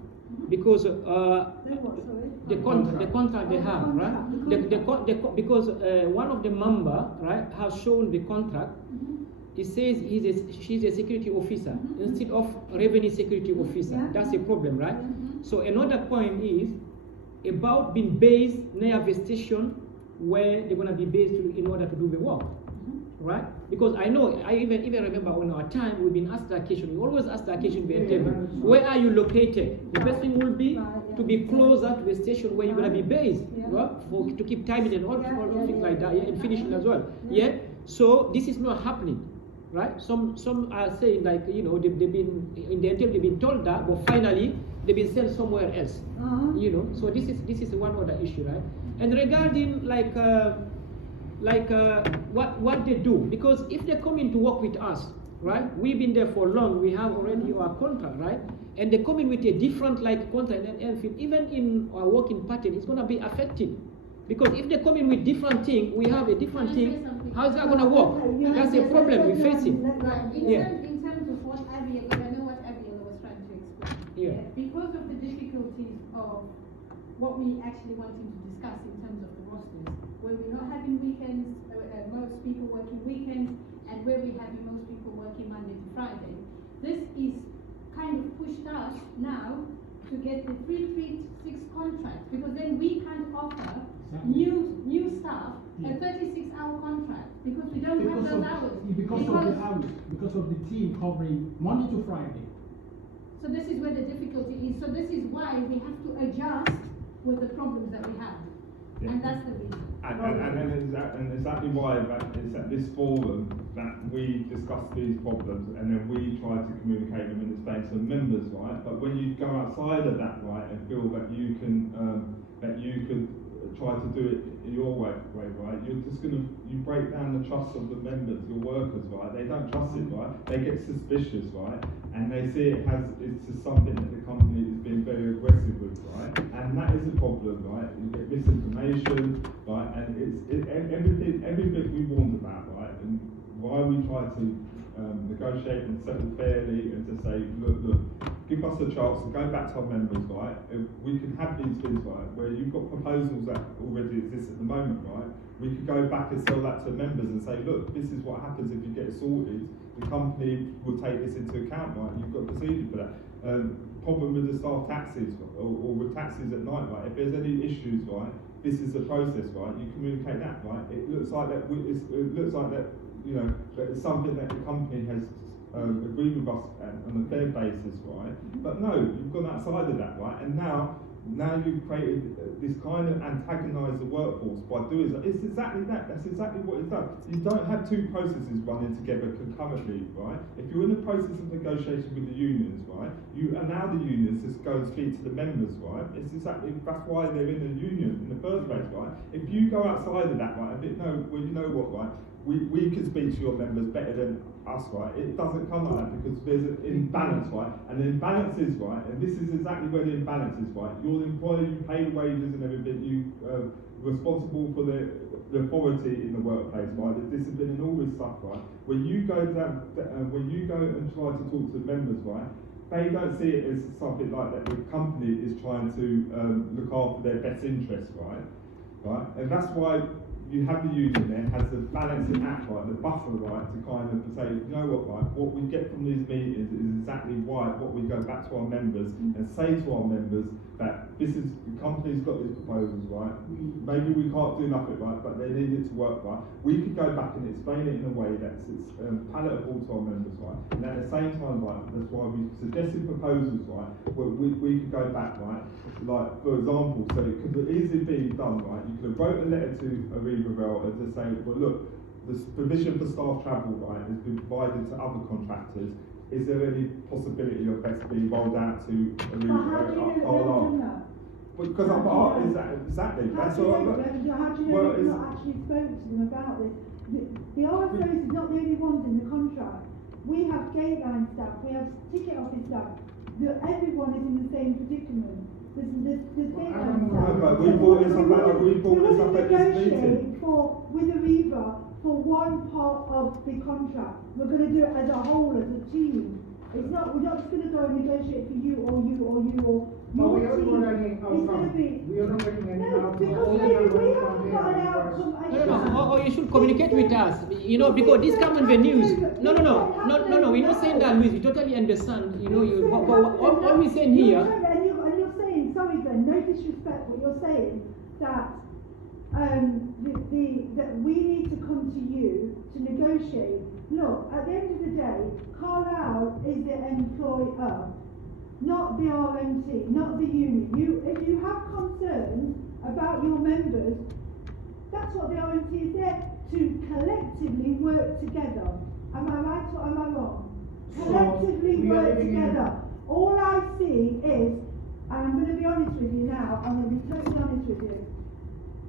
because The what, sorry? the contract they have, right? Because one of the member, right, has shown the contract. It says she's a security officer instead of revenue security officer. Yeah. That's a problem, right? So another point is about being based near the station where they're gonna be based in order to do the work, right? Because I know, I even remember on our time we've been asked the occasion. We always ask the occasion we interview, where are you located? The best thing will be to be closer to the station where you're gonna be based, right? To keep timing and all things like that, yeah, and finishing as well. Yeah. So this is not happening. Right? Some are saying like they've been in the interview they've been told that, but finally they've been sent somewhere else. So this is one other issue, right? And regarding what they do, because if they come in to work with us, right? We've been there for long. We have already our contract, right? And they come in with a different contract and everything. Even in our working pattern, it's gonna be affected. Because if they come in with different thing, we have a different thing. How is that going to work? That's a problem we're facing. Right. Yeah. In terms of what Abiel, I know what Abiel was trying to explain. Yeah. Because of the difficulties of what we actually wanting to discuss in terms of the rosters, where we're not having weekends, most people working weekends, and where we're having most people working Monday to Friday, this is kind of pushed us now to get the 336 contract, because then we can't offer new staff a 36-hour contract because we don't have those hours. Because of the hours, because of the team covering Monday to Friday. So this is where the difficulty is. So this is why we have to adjust with the problems that we have. Yeah. And that's the reason. And exactly why it's at this forum that we discuss these problems and then we try to communicate them in the space of members, right? But when you go outside of that, right, and feel that you can try to do it your way, right? You break down the trust of the members, your workers, right? They don't trust it, right? They get suspicious, right? And they see it's just something that the company is being very aggressive with, right? And that is a problem, right? You get misinformation, right? And everything we warned about, right? And why we try to negotiate and settle fairly and to say, look, give us a chance to go back to our members, right? If we can have these things, right, where you've got proposals that already exist at the moment, right? We could go back and sell that to members and say, look, this is what happens if you get it sorted. The company will take this into account, right? You've got procedure for that. Problem with the staff taxis or with taxis at night, right? If there's any issues, right, this is the process, right? You communicate that, right? It looks like that. That it's something that the company has agreed with us on a fair basis, right? But no, you've gone outside of that, right? And now you've created this kind of antagonise the workforce by doing that. It's exactly that. That's exactly what it's done. You don't have two processes running together concurrently, right? If you're in the process of negotiation with the unions, right, you allow the unions to go and speak to the members, right? That's why they're in the union in the first place, right? If you go outside of that, right, you know what, right? We can speak to your members better than us, right? It doesn't come like that because there's an imbalance, right? And the imbalance is, right, and this is exactly where the imbalance is, right? You're the employer, you pay the wages and everything, you responsible for the authority in the workplace, right? The discipline and all this stuff, right? When you go and try to talk to the members, right, they don't see it as something like that. The company is trying to look after their best interests, right? And that's why you have the union there, has the balancing act, right, the buffer, right, to kind of say, you know what, right, what we get from these meetings is exactly right, what we go back to our members and say to our members that this is, the company's got these proposals, right, maybe we can't do nothing, right, but they need it to work, right. We could go back and explain it in a way that's palatable to our members, right, and at the same time, right, that's why we suggested proposals, right, where we could go back, right, like, for example, so it could easily be done, right, you could have wrote a letter to Aviva Rail and just say, well look, the provision for staff travel, right, has been provided to other contractors. Is there any possibility of that being rolled out to Carlisle? Because I'm part, exactly. That's all I'm How do you know they've not actually spoken to them about this? The RSOs is not the only ones in the contract. We have gate line staff, we have ticket office staff. Everyone is in the same predicament. There's gate line staff. But we brought this up at this meeting. With Aviva for one part of the contract. We're going to do it as a whole, as a team. We're not just going to go and negotiate for you or you or you or your team. It's going to be. We are not getting any No, outcome. because maybe we haven't got an outcome. Or you should communicate with us, you know, because this come in the news. No, we're not saying that, Luis, we totally understand, you know, all we're saying here. And you're saying, sorry Glenn, no disrespect, but you're saying that that we need to come to you to negotiate. Look, at the end of the day, Carlisle is the employer, not the RMT, not the union. If you have concerns about your members, that's what the RMT is there to collectively work together. Am I right or am I wrong? Collectively work together. All I see is, and I'm going to be honest with you now, I'm going to be totally honest with you.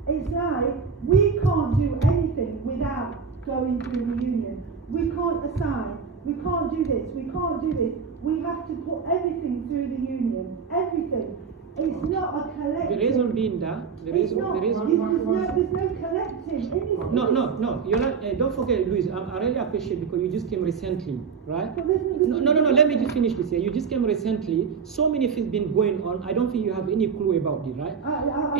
It's like we can't do anything without going through the union. We can't assign. We can't do this. We can't do this. We have to put everything through the union. Everything. It's not a collective. The reason being that There's no collective in this. No. You're not. Don't forget, Luis. I really appreciate because you just came recently, right? But no. Let me just finish this here. You just came recently. So many things been going on. I don't think you have any clue about it, right?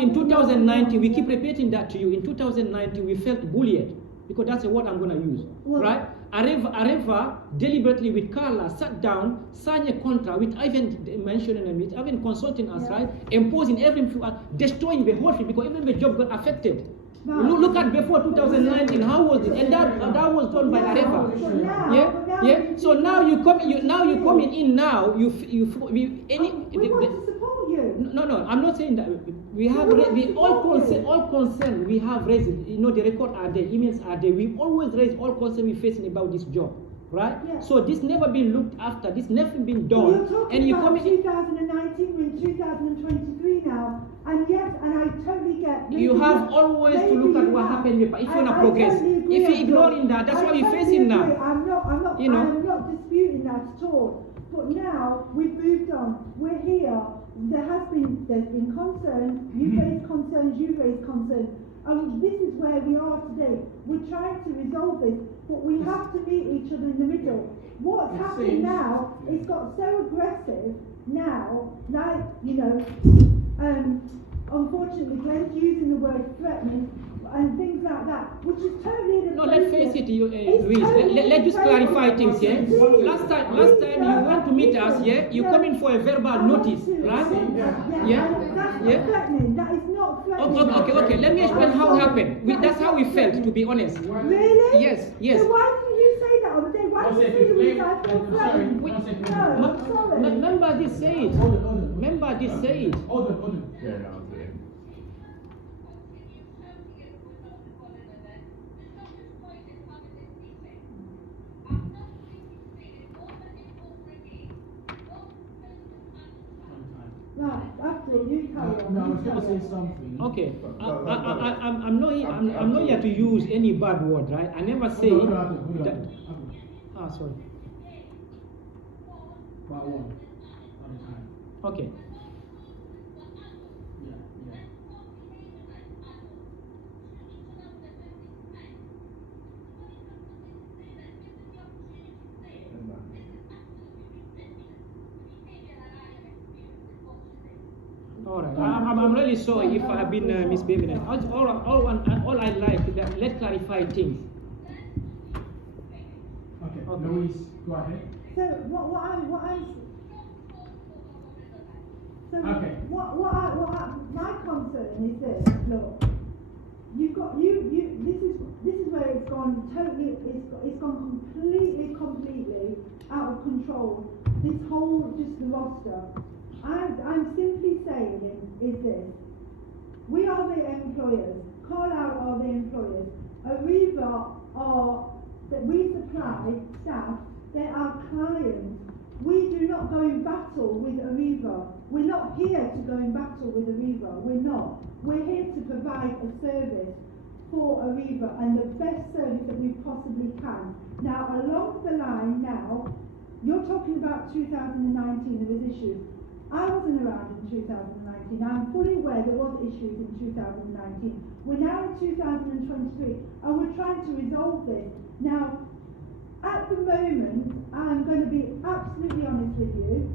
In 2019, we keep repeating that to you. In 2019, we felt bullied because that's the word I'm going to use, right? Areva deliberately with Carla sat down, signed a contract with even mentioning a meet, even consulting us, right? Imposing everything, destroying the whole thing because even the job got affected. Look at before 2019, how was it? And that was done by Areva. Yeah. So now you coming in now. We want to support you. No. I'm not saying that. We have all concern. We have raised. You know, the record are there, emails are there. We always raise all concern we facing about this job, right? Yeah. So this never been looked after. This never been done. You're talking about 2019. We're in 2023 now, and yes, and I totally get. You have always to look at what happened if you want to progress. Totally if you're ignoring that, that's what we're facing now. I'm not disputing that at all. But now we've moved on. We're here. There's been concerns. You raised concerns. You raised concerns. This is where we are today. We're trying to resolve this, but we have to meet each other in the middle. What's happening now? It's got so aggressive now. Unfortunately, Glenn's using the word threatening and things like that, which is totally inappropriate. No, let's face it, Luis. Let's just clarify things here. Last time you went to meet us, you come in for a verbal notice, right? That's not threatening. That is not threatening. Okay. Let me explain how it happened. That's how we felt, to be honest. Really? Yes. So why didn't you say that on the day? Why did you say that I feel threatened? No, I'm sorry. Remember this said. Remember this said. Hold on. Yeah, no, I'm doing. Right, after you carry on. No, I was going to say something. Okay, I'm not here to use any bad word, right? I never say that. Sorry. Part one at a time. Okay. Yeah. All right. I'm really sorry if I have been misbehaving. All I like that let's clarify things. Okay, Okay. Louise, go ahead. So what I'm so Okay. my concern is this. Look, you've got this is where it's gone totally. It's gone completely out of control. This whole just the roster. I'm simply saying is this. We are the employers. Carlisle are the employers. Ariba are that we supply staff. They are clients. We do not go in battle with Ariba. We're not here to go in battle with Ariba. We're not. We're here to provide a service for Ariba and the best service that we possibly can. Now, along the line now, you're talking about 2019, there was issues. I wasn't around in 2019. I'm fully aware there was issues in 2019. We're now in 2023 and we're trying to resolve this. Now, at the moment, I'm going to be absolutely honest with you.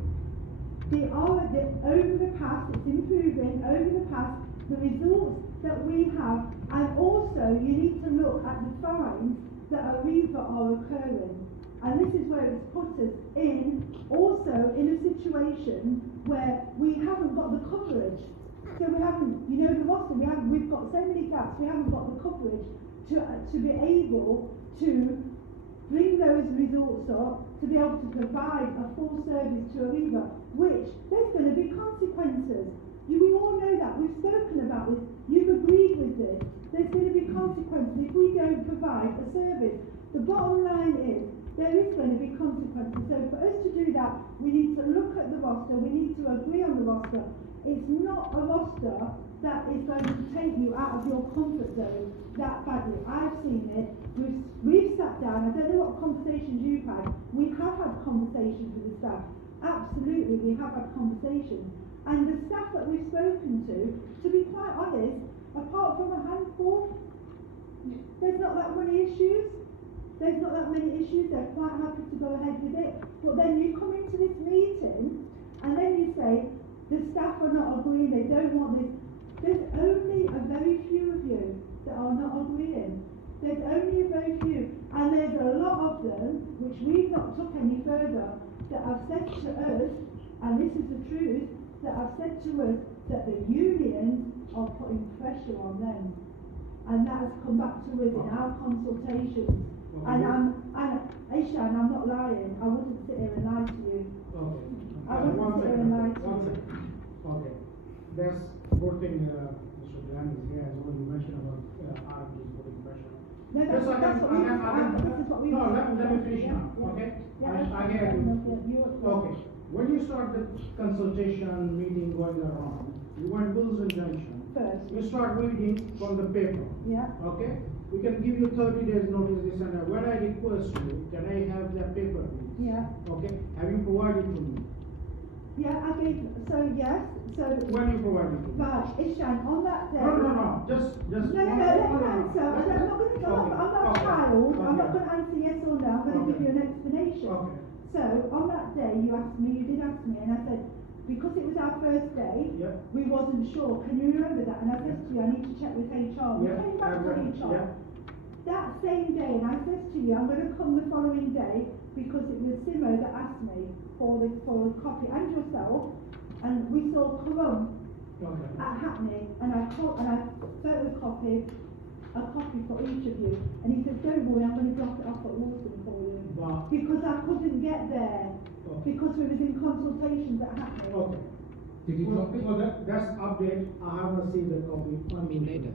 Over the past, it's improving. Over the past, the results that we have, and also you need to look at the fines that are occurring. And this is where it's put us also in a situation where we haven't got the coverage. So we haven't, the roster, we've got so many gaps, we haven't got the coverage to be able to bring those results up, to be able to provide a full service to Ariba, which there's going to be consequences. We all know that. We've spoken about this. You've agreed with this. There's going to be consequences if we don't provide a service. The bottom line is there is going to be consequences. So for us to do that, we need to look at the roster. We need to agree on the roster. It's not a roster that is going to take you out of your comfort zone that badly. I've seen it. We've sat down. I don't know what conversations you've had. We have had conversations with the staff. Absolutely, we have had conversations. And the staff that we've spoken to be quite honest, apart from a handful, there's not that many issues. There's not that many issues. They're quite happy to go ahead with it. But then you come into this meeting and then you say, the staff are not agreeing, they don't want this. There's only a very few of you that are not agreeing. There's only a very few. And there's a lot of them, which we've not took any further, that have said to us, and this is the truth, that have said to us that the unions are putting pressure on them. And that has come back to us in our consultations. And Aishan, I'm not lying. I wouldn't sit here and lie to you. Okay. I wouldn't sit here and lie to you. Okay. There's good thing Mr. Duran is here as well. You mentioned about RMDs putting pressure. No, that's what we this is what we No, let me finish now. Okay? Yeah, I hear you. Okay. When you start the consultation meeting going around, you want Will's injunction. First. You start reading from the paper. Yeah. Okay? We can give you 30 days notice this and that. When I request you, can I have that paper please? Yeah. Okay? Have you provided to me? Yeah, I gave, so yes, so. When you provided to me? Right, Ishan, on that day. No. Just. No, let me answer. I'm not going to, I'm not a child. I'm not going to answer yes or no. I'm going to give you an explanation. Okay. So, on that day, you did ask me, and I said, because it was our first day, Yeah. we wasn't sure. Can you remember that? And I said to you, I need to check with HR. We Yeah, came back to exactly. HR. Yeah. That same day, and I said to you, I'm going to come the following day because it was Simo that asked me for a copy and yourself, and we saw Karam Okay. at Hackney, and I photocopied a copy for each of you, and he said, don't worry, I'm going to drop it off at Walton for you. Wow. Because I couldn't get there, Okay. because we was in consultations at Hackney. Okay. Did you drop it? Well, that's update. I have received the copy. Me neither.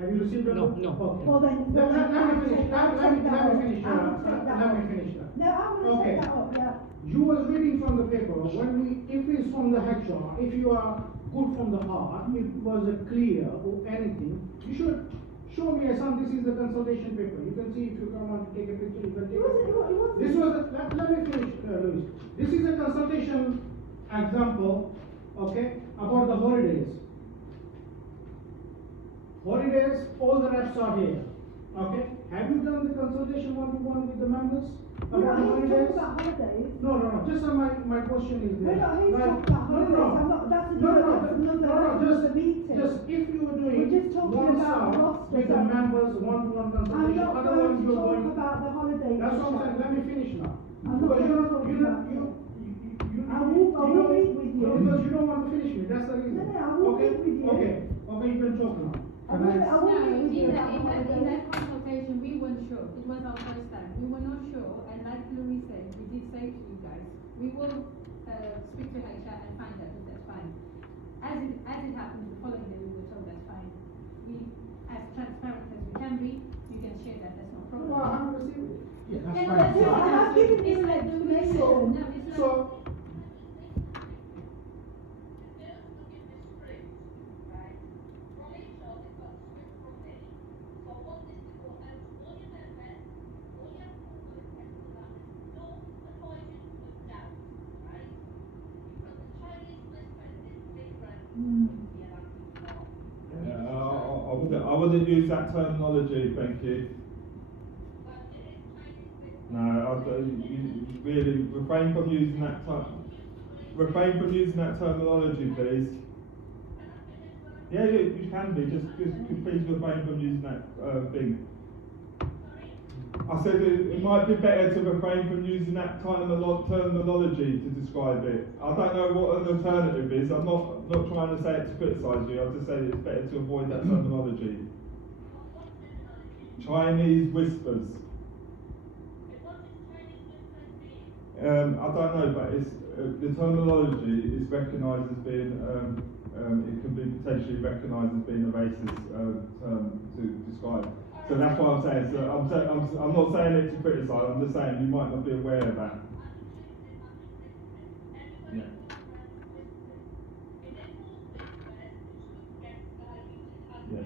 Have you received the No, copy? no. Okay. Well then, Let me finish. Let me finish. I will take that Let me up. finish that. No, I'm going to Okay. take that up, yeah. You was reading from the paper. If it's from the HR, if you are good from the heart, if it was a clear or anything, you should show me son. This is the consultation paper. You can see if you come and take a picture. You can take. It wasn't. This was. Let me finish, Louis. This is a consultation example. Okay, about the holidays. Holidays, all the reps are here. Okay, have you done the consultation one-to-one with the members? We're about not the here to talk holidays? about holidays. No, just my question is We're this. not here to talk about holidays. I'm not, that's another meeting. Just if you were doing We're just talking one about side rosters with the and- members, one-to-one I'm consultation, not other going ones to you're talk going. about the holiday That's what I'm issue. saying, let me finish now. I'm not Because going to talk about it. I will meet with you. Because you don't want to finish me, that's the reason. No, I will Okay, meet with you. Okay, you can talk now. I will meet No, with you in about that holidays. consultation, we weren't sure. It was our first time. We were not sure, and like Louis said, we did say to you guys, we will speak to HR and find out if that's fine. As it happened, the following day we were told that's fine. We, as transparent as we can be, you can share that. That's no problem. Well, I haven't received it. Yeah, that's Yeah, fine. that's Yeah, fine. I've given you It's an like the explanation. reason. No, it's like. So, I wouldn't use that terminology, thank you. No, you really refrain from using that terminology, please. Yeah, you can be. Just please refrain from using that thing. I said it might be better to refrain from using that terminology to describe it. I don't know what an alternative is. I'm not trying to say it to criticise you. I'm just saying it's better to avoid that terminology. Chinese whispers. I don't know, but it's the terminology is recognised as being. It can be potentially recognised as being a racist term to describe. So that's what I'm saying. So I'm not saying it to criticise. I'm just saying you might not be aware of that. Yeah. Yeah.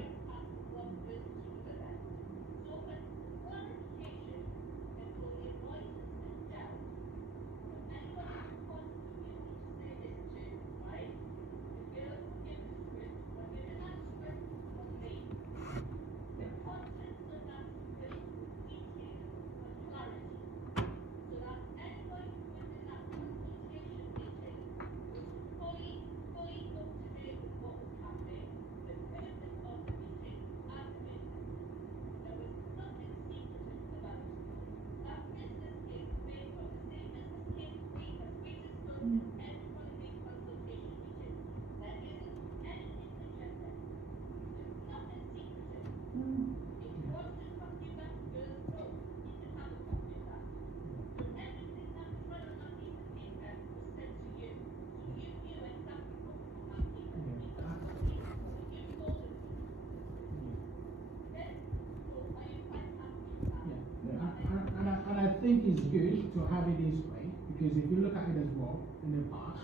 And I think it's good to have it this way, because if you look at it as well, in the past.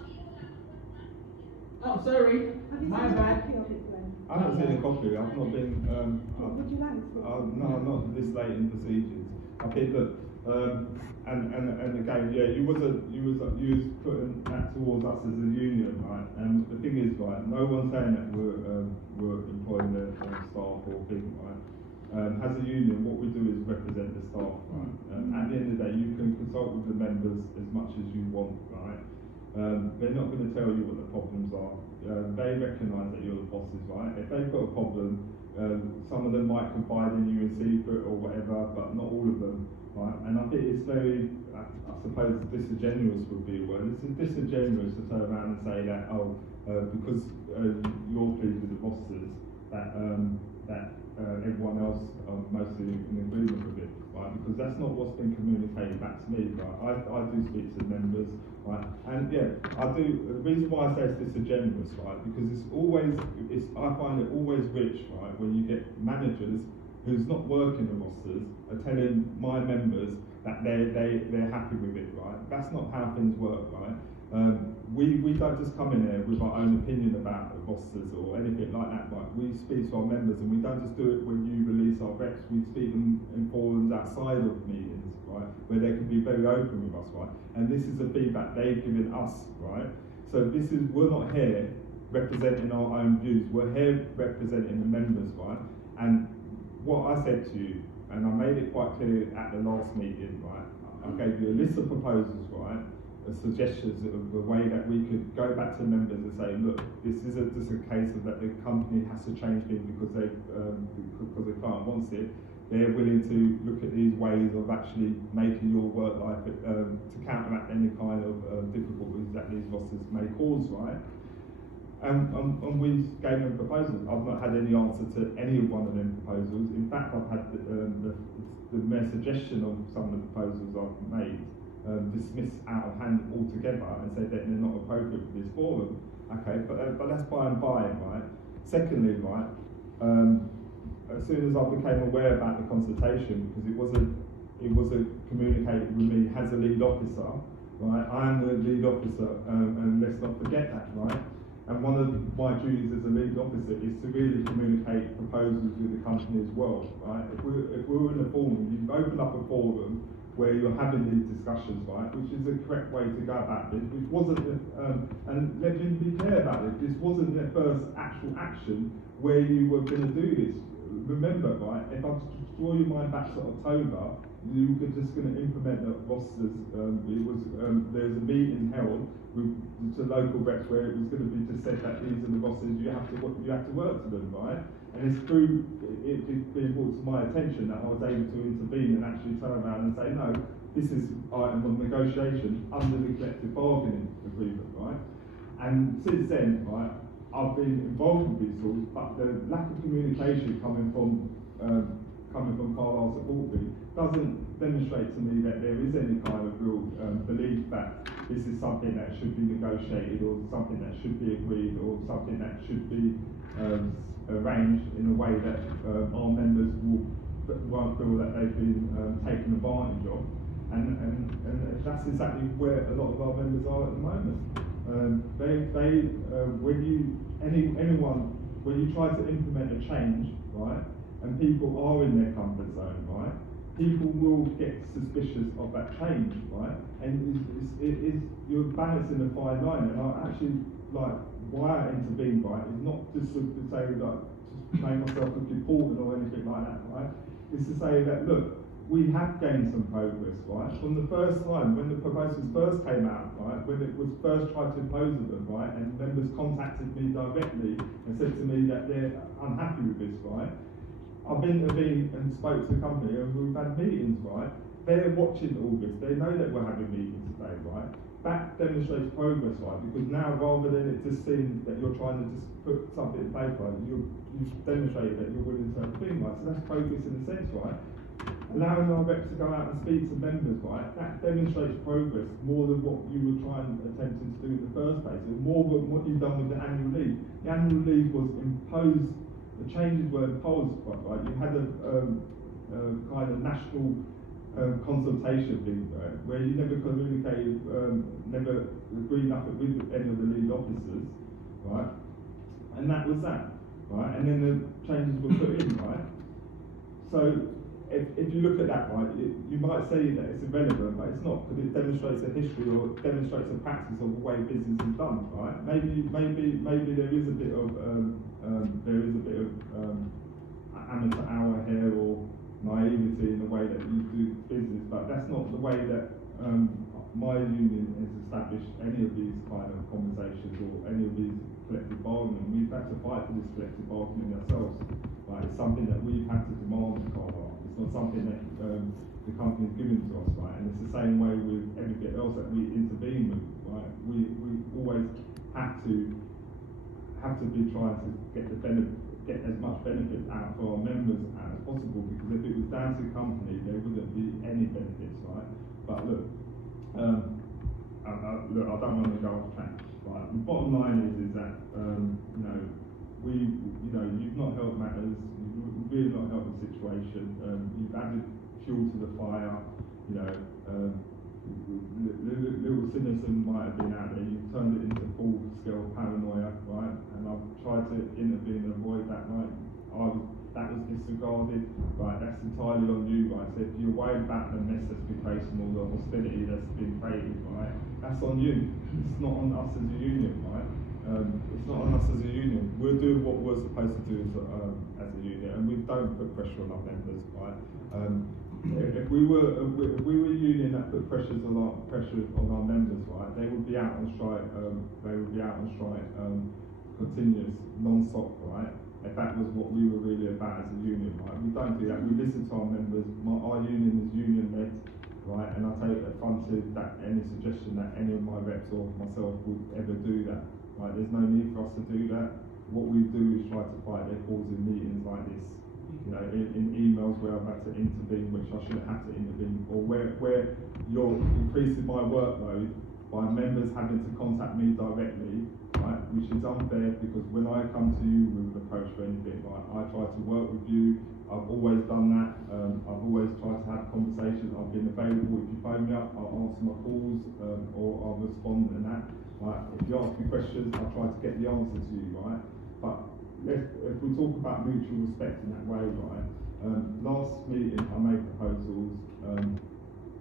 Oh, sorry, Have you my seen a bad. copy of it, Glenn? I haven't seen a copy. I've not been. Would you like to? No, not this late in procedures. I think that, and again, yeah, you was putting that towards us as a union, right? And the thing is, right, no one's saying that we're employing the staff or thing, right? As a union, what we do is represent the staff, right? At the end of the day, you can consult with the members as much as you want, right? They're not going to tell you what the problems are. They recognise that you're the bosses, right? If they've got a problem, some of them might confide in you in secret or whatever, but not all of them, right? And I think it's very, I suppose, disingenuous would be a word. It's disingenuous to turn around and say that, because you're pleased with the bosses, that everyone else are mostly in agreement with it, right? Because that's not what's been communicated back to me, right? I do speak to members, right? And yeah, I do. The reason why I say it's disingenuous, right? Because I find it always rich, right? When you get managers who's not working the rosters are telling my members that they're happy with it, right? That's not how things work, right? We don't just come in here with our own opinion about the rosters or anything like that, right? We speak to our members, and we don't just do it when you release our reps. We speak in forums outside of meetings, right? Where they can be very open with us, right? And this is the feedback they've given us, right? So we're not here representing our own views. We're here representing the members, right? And what I said to you and I made it quite clear at the last meeting, right? I gave you a list of proposals, right? Suggestions of the way that we could go back to members and say, look, this is just a case of that the company has to change things because because the client wants it. They're willing to look at these ways of actually making your work life to counteract any kind of difficulties that these rosters may cause, right? And we gave them proposals. I've not had any answer to any of one of them proposals. In fact, I've had the mere suggestion of some of the proposals I've made dismissed out of hand altogether and said that they're not appropriate for this forum. Okay, but that's by and by, right? Secondly, right, as soon as I became aware about the consultation, because it wasn't communicated with me as a lead officer, right? I am the lead officer, and let's not forget that, right? And one of my duties as a lead officer is to really communicate proposals with the company as well, right? If we're in a forum, you open up a forum where you're having these discussions, right, which is the correct way to go about this, which wasn't, and let me be clear about this wasn't their first actual action where you were going to do this. Remember, right, if I draw your mind back to October, you were just going to implement the rosters. There was a meeting held with the local reps where it was going to be just said that these are the rosters, you have to work to them, right? And it's through it being brought to my attention that I was able to intervene and actually turn around and say, no, this is item of negotiation under the collective bargaining agreement, right? And since then, right, I've been involved with these talks, but the lack of communication coming from Carlisle Support Group doesn't demonstrate to me that there is any kind of real belief that this is something that should be negotiated or something that should be agreed or something that should be arranged in a way that our members won't feel that they've been taken advantage of, and that's exactly where a lot of our members are at the moment. When you try to implement a change, right, and people are in their comfort zone, right, people will get suspicious of that change, right, and you're balancing a fine line, and I actually why I intervene, right, is not just to say just make myself look important or anything like that, right? It's to say that look, we have gained some progress, right? From the first time when the proposals first came out, right, when it was first tried to impose on them, right, and members contacted me directly and said to me that they're unhappy with this, right? I've intervened and spoke to the company and we've had meetings, right? They're watching all this, they know that we're having meetings today, right? That demonstrates progress, right? Because now, rather than it just seem that you're trying to just put something in place, right, you've demonstrated that you're willing to intervene, right? So that's progress in a sense, right? Allowing our reps to go out and speak to members, right? That demonstrates progress more than what you were attempting to do in the first place, and more than what you've done with the annual leave. The annual leave was imposed, the changes were imposed, right? You had a kind of national consultation thing, right, where you never communicated, never agreed nothing with any of the lead officers, right? And that was that, right? And then the changes were put in, right? So if you look at that, right, you might say that it's irrelevant, but it's not, because it demonstrates a history or demonstrates a practice of the way business is done, right? Maybe there is a bit of amateur hour here or naivety in the way that you do business, but that's not the way that my union has established any of these kind of conversations or any of these collective bargaining. We've had to fight for this collective bargaining ourselves. Right? It's something that we've had to demand in Carlisle. It's not something that the company's given to us, right? And it's the same way with everything else that we intervene with, right? We always have to be trying to get as much benefit out for our members as possible, because if it was down to the company, there wouldn't be any benefits, right? But look, I don't want to go off track. Right? The bottom line is that you've not helped matters. You've really not helped the situation. You've added fuel to the fire. Little cynicism might have been out there. You've turned it into full-scale paranoia, right? And I've tried to intervene and avoid that, right? That was disregarded, right? That's entirely on you, right? So if you're worried about the mess that's been created or the hostility that's been created, right? That's on you. It's not on us as a union, right? It's not on us as a union. We're doing what we're supposed to do as a union, and we don't put pressure on our members, right? If we were a union that put pressure on our members, right, they would be out on strike. Continuous, non-stop, right? If that was what we were really about as a union, right? We don't do that. We listen to our members. Our union is union-led, right? And I take affronted that any suggestion that any of my reps or myself would ever do that, right? There's no need for us to do that. What we do is try to fight their cause in meetings like this. You know, in emails where I've had to intervene, which I shouldn't have to intervene, or where you're increasing my workload by members having to contact me directly, right, which is unfair, because when I come to you with an approach for anything, right, I try to work with you. I've always done that. I've always tried to have conversations. I've been available. If you phone me up, I'll answer my calls, or I'll respond and that. Right? If you ask me questions, I'll try to get the answer to you, right? But if we talk about mutual respect in that way, right? Last meeting I made proposals.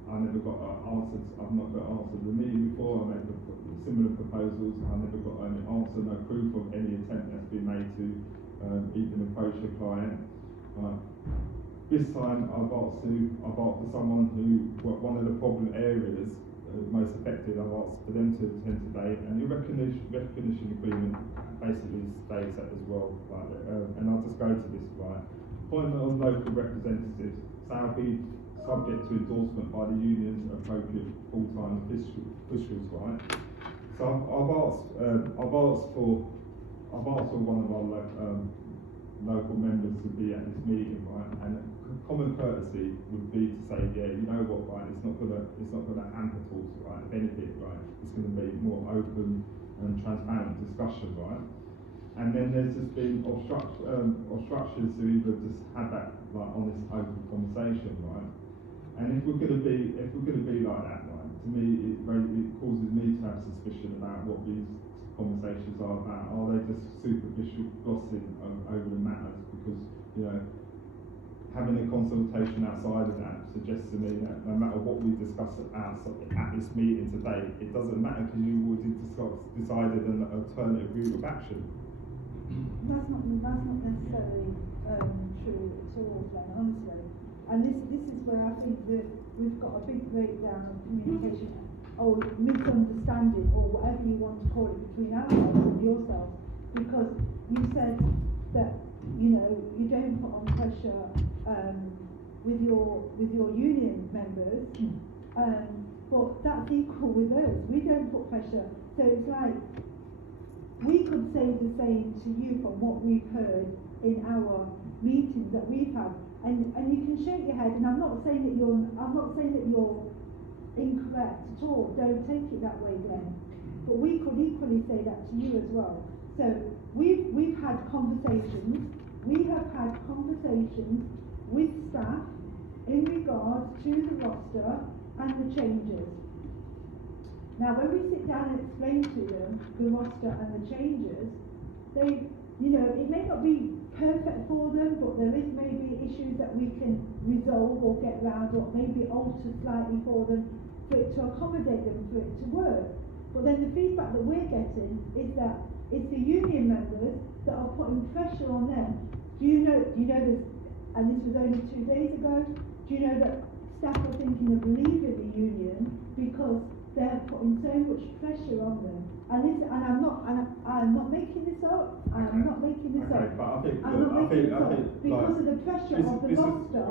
I never got answered. I've not got answered. The meeting before I made similar proposals. I never got an answer. No proof of any attempt that's been made to even approach a client. This time I've asked for someone who, one of the problem areas most affected, I've asked for them to attend today, and the recognition agreement basically states that as well. Right? And I'll just go to this, right? Appointment of local representatives shall be subject to endorsement by the union's appropriate full-time officials, right? So I've asked for one of our local members to be at this meeting, right? And common courtesy would be to say, yeah, you know what, right? It's not gonna hamper talks, right? If anything, right? It's gonna be more open and transparent discussion, right? And then there's just been obstructions to either just have that like honest, open conversation, right? And if we're gonna be like that, right? To me, it causes me to have suspicion about what these conversations are about. Are they just superficial glossing over the matters? Because, you know, having a consultation outside of that suggests to me that no matter what we discuss at this meeting today, it doesn't matter because you already decided an alternative route of action. That's not necessarily true at all, Glenn, honestly. And this is where I think that we've got a big breakdown of communication, or misunderstanding, or whatever you want to call it, between ourselves and yourselves. Because you said that, you know, you don't put on pressure with your union members, but that's equal with us. We don't put pressure. So it's like, we could say the same to you from what we've heard in our meetings that we've had, and you can shake your head. And I'm not saying that you're incorrect at all. Don't take it that way, Glenn. But we could equally say that to you as well. So we've had conversations. We have had conversations with staff in regards to the roster and the changes. Now, when we sit down and explain to them the roster and the changes, they, you know, it may not be perfect for them, but there is maybe issues that we can resolve or get round, or maybe alter slightly for them, for it to accommodate them, for it to work. But then the feedback that we're getting is that it's the union members that are putting pressure on them. Do you know this, and this was only 2 days ago, do you know that staff are thinking of leaving the union because they're putting so much pressure on them? And I'm not making this up. I'm not making this up. But I think because of the pressure of the roster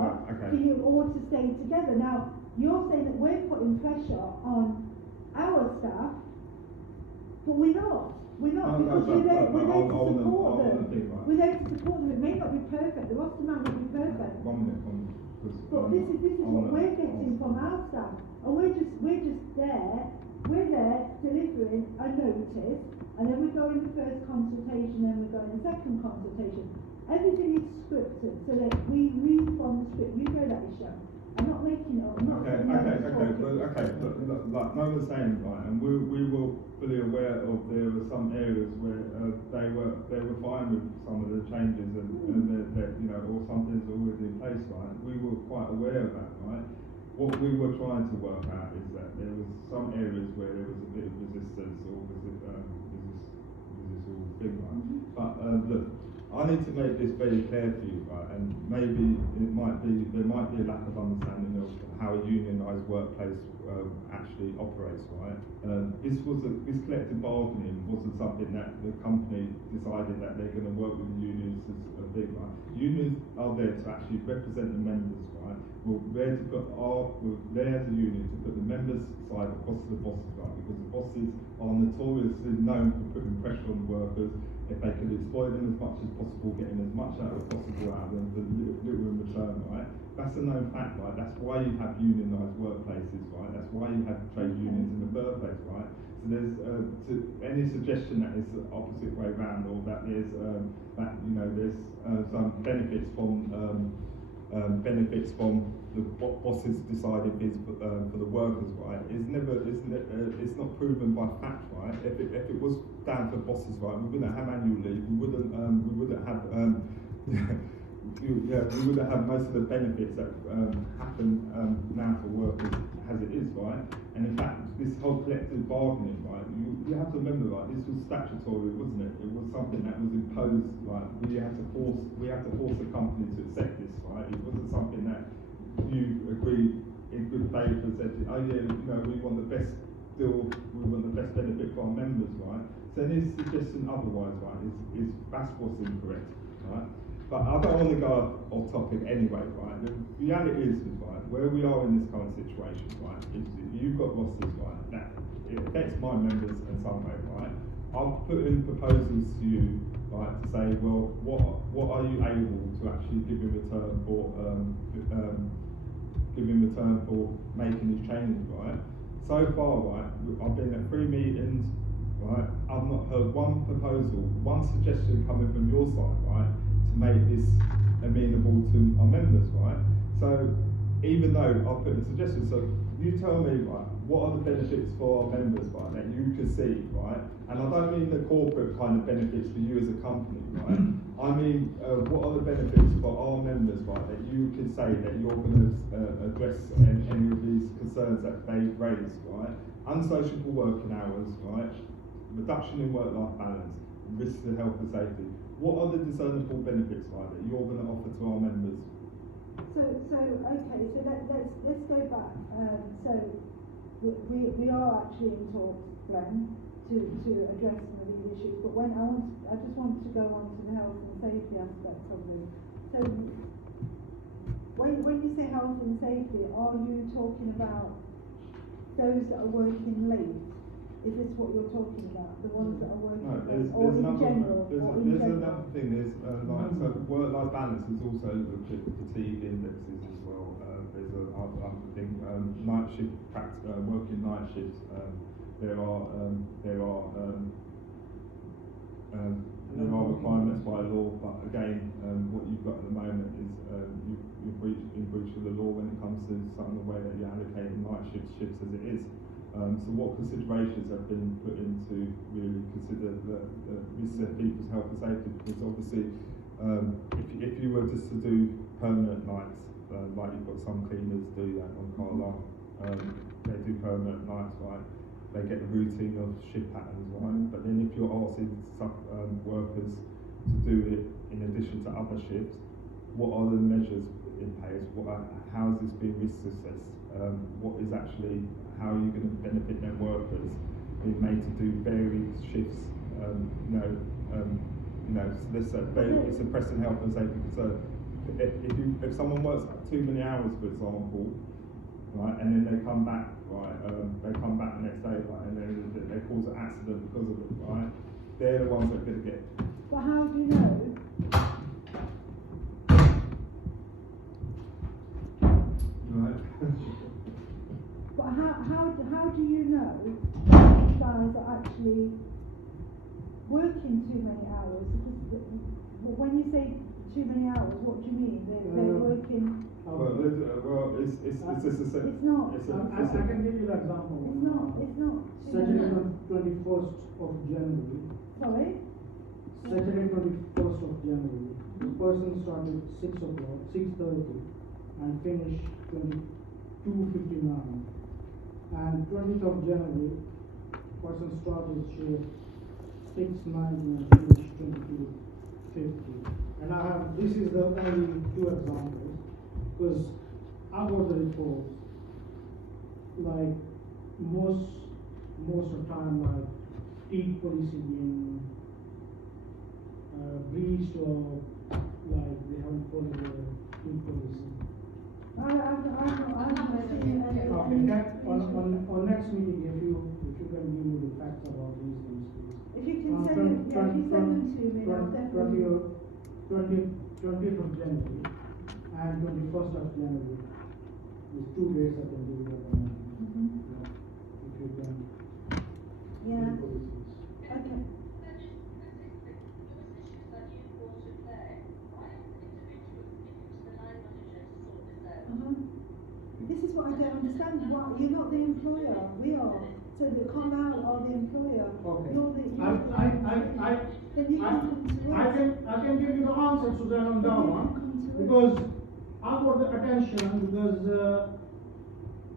for you all to stay together. Now, you're saying that we're putting pressure on our staff, but we're not. Because we're there to support them. We're there to support them. It may not be perfect. The roster might not be perfect. One minute. But this is what we're getting from our staff, and we're just there. We're there delivering a notice, and then we go in the first consultation, then we go in the second consultation. Everything is scripted, so that we read from the script. You know that, Isha. I'm not making it up. Okay. But like no one's saying, right, and we were fully aware of there were some areas where they were fine with some of the changes and that, you know, or something's already in place, right? We were quite aware of that, right? What we were trying to work out is that there was some areas where there was a bit of resistance or resistance this whole thing, right? But look, I need to make this very clear for you, right? And maybe there might be a lack of understanding of how a unionised workplace actually operates, right? This collective bargaining wasn't something that the company decided that they're going to work with the unions as a thing, right? Unions are there to actually represent the members, right? We're there as a union to put the members' side across to the bosses, right? Because the bosses are notoriously known for putting pressure on the workers. If they can exploit them as much as possible, getting as much out as possible out of them for little in return, right? That's a known fact, right? That's why you have unionised workplaces, right? That's why you have trade unions in the first place, right? So there's any suggestion that it's the opposite way round, or that there's there's some benefits from the bosses deciding things for the workers, right? It's not proven by fact, right? If it was down to bosses, right, we wouldn't have annual leave. We wouldn't have we wouldn't have most of the benefits that happen now for workers as it is, right? And in fact, this whole collective bargaining, right? You have to remember, right? This was statutory, wasn't it? It was something that was imposed, right? We had to force the company to accept this, right? It wasn't something that you agreed in good faith and said, oh yeah, we want the best deal, we want the best benefit for our members, right? So any suggestion otherwise, right, is that's what's incorrect, right? But I don't want to go off topic anyway, right? The reality is, right, where we are in this current situation, right, is you've got rosters, right, that it affects my members in some way, right? I'll put in proposals to you, right, to say, well, what are you able to actually give in return for making these changes, right? So far, right, I've been at 3 meetings, right? I've not heard one proposal, one suggestion coming from your side, right, to make this amenable to our members, right? So even though I've put in suggestions, so you tell me, right, what are the benefits for our members, right, that you can see, right? And I don't mean the corporate kind of benefits for you as a company, right? I mean, what are the benefits for our members, right, that you can say that you're going to address any of these concerns that they've raised, right? Unsociable working hours, right? Reduction in work-life balance, risks to health and safety. What are the discernible benefits, right, that you're going to offer to our members? Okay, so let's go back. So we are actually in talks, Glenn, to address some of these issues. But I just want to go on to the health and safety aspect of them. So when you say health and safety, are you talking about those that are working late? Is this what you're talking about? The ones that are working late, or in general? There's another thing. There's so work-life balance is also looked at fatigue indexes as well. There's another thing. Night shift working night shifts. There are requirements by law, but again, what you've got at the moment is you've in breach of the law when it comes to some of the way that you're allocating night shifts as it is. So what considerations have been put into really consider the risks of people's health and safety? Because obviously, if you were just to do permanent nights, like you've got some cleaners do that on Carlisle, they do permanent nights, right? They get the routine of shift patterns, right? But then if you're asking workers to do it in addition to other shifts, what are the measures in place? How is this being risk assessed? What is actually, how are you going to benefit their workers being made to do varied shifts? So it's a pressing health and safety concern. If someone works too many hours, for example, right, and then they come back, right, they come back the next day, right, and then they cause an accident because of it, right, they're the ones that are going to get. But how do you know? Right. But how do you know that these guys are actually working too many hours? Because when you say too many hours, what do you mean? They're working. It's just It's not. I can give you the example. It's not. Saturday 21st of January. Sorry? Saturday 21st of January. The person started 6:30 and finished 22:59. And 20th of January, person started shift 690 and finish 2250. And I have, this is the only two examples, because I got the reports, like most of the time, like street policing being breached, or like they haven't followed the street policing. I'm not seeing any. Okay, that, on next meeting, if you can give me the facts about these things, please. If you can send them, yeah, if you send them to me, I'll definitely. 20th of January and 21st of January. These 2 days I can do it at the moment. Yeah, if you can. Yeah. do policies. Okay. This is what I don't understand. Why you're not the employer? We are. So the Carlisle are the employer. Okay. You're the. Then you can come to us. I can give you the answer, Suzanne, on that Then you one, can come to us. because I got the attention because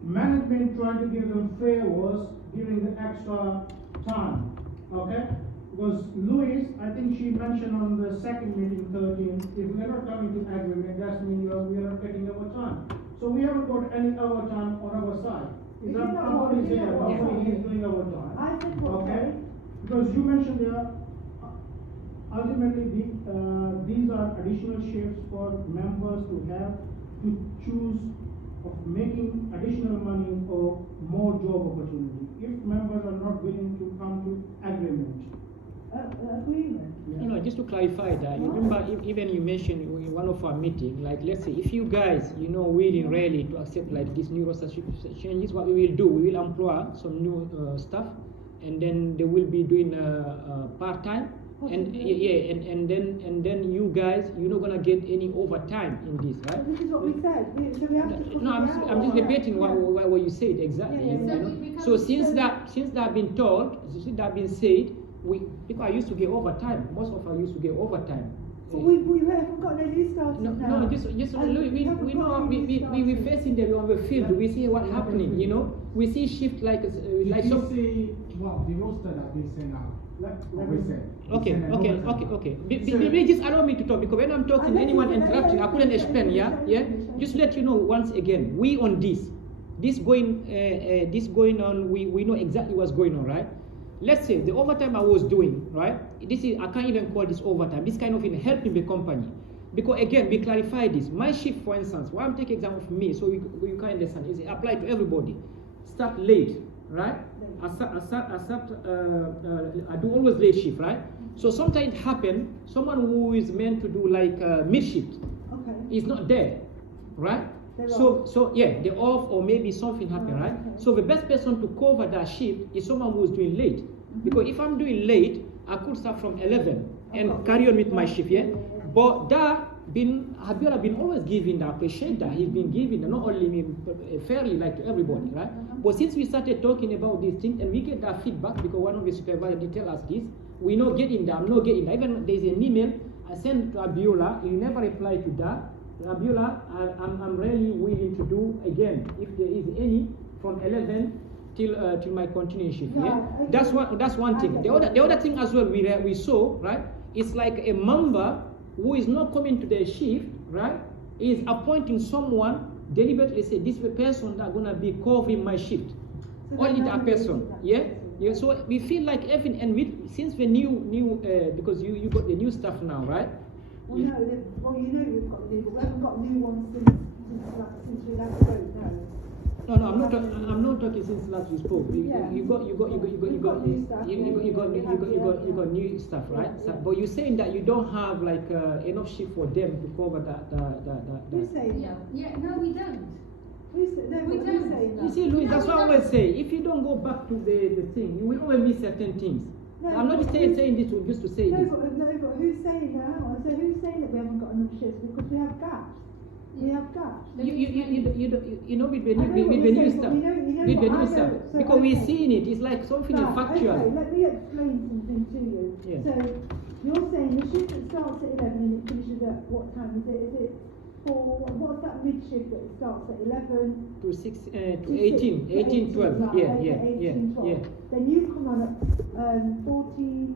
management trying to give them favors, giving the extra time, okay? Because Louise, I think she mentioned on the second meeting, 13th, if we are not coming to agreement, that means we are not taking our time. So we haven't got any overtime on our side. Is that somebody is there, nobody is doing overtime? I said what? Okay? Because you mentioned there, ultimately, these are additional shifts for members to have to choose of making additional money or more job opportunity. If members are not willing to come to agreement. Agreement. You know, just to clarify that, you remember even you mentioned in one of our meetings, like let's say if you guys, willing really to accept like this new roster changes, what we will do, we will employ some new staff, and then they will be doing part time, and yeah, and then you guys, you're not gonna get any overtime in this, right? This is what we said. So we have to put No, it I'm just out. repeating what you said exactly. Yeah, yeah, yeah. You know? So since that have been told, since that been said, people are used to get overtime. Most of us used to get overtime. But we haven't got no new starters No, now. no, just look, we know we facing them on the field. We see what's happening. We see shift like Did some. you see the roster that they sent out? We said. Okay. Maybe just allow me to talk, because when I'm talking, anyone interrupting, I couldn't explain. Yeah. Just let you know once again, we on this going on. We know exactly what's going on, right? Let's say the overtime I was doing, right? I can't even call this overtime. This kind of helping the company, because again we clarify this. My shift, for instance, why I'm taking example of me, so you can understand, is it apply to everybody. Start late, right? I do always late shift, right? So sometimes it happen, someone who is meant to do like mid shift is not there, right? So yeah, they're off, or maybe something happened, right? Okay. So the best person to cover that shift is someone who is doing late. Because if I'm doing late, I could start from 11 and carry on with my shift, yeah? But Habiola been always giving, I appreciate that. He's been giving, not only me, fairly like to everybody, right? But since we started talking about these things, and we get that feedback, because one of the supervisors did tell us this, we not getting that, I'm not getting that. Even there's an email I sent to Abiola, he never replied to that. Abiola, I'm really willing to do again, if there is any, from 11 till my continuing shift. Yeah, okay. That's one thing. The other thing as well we saw, right, it's like a member who is not coming to their shift, right, is appointing someone deliberately, say this is the person that gonna be covering my shift. So only that person. Yeah. So we feel like everything, and since the new because you got the new stuff now, right? Well, no, we've got new, but we haven't got new ones since we last spoke. No. No, I'm not talking since last we spoke. You got new stuff, right? Yeah. But you're saying that you don't have like enough shift for them to cover that. Who's saying Yeah, that? yeah, no, we don't. Who's saying that? You see, Louis, that's what I always say. If you don't go back to the thing, you will always miss certain things. No, I'm not saying this just to say this. But who's saying that? Hang on. So who's saying that we haven't got enough shifts? Because we have gaps. We have gaps. You know with the new stuff. With the new stuff. Because we're seeing it. It's like something factual. Okay, let me explain something to you. Yeah. So you're saying the shift that starts at 11 and it finishes at what time? Is it for what's that mid shift that starts at 11 to 18, 12. Right, Yeah. Then you come on at 14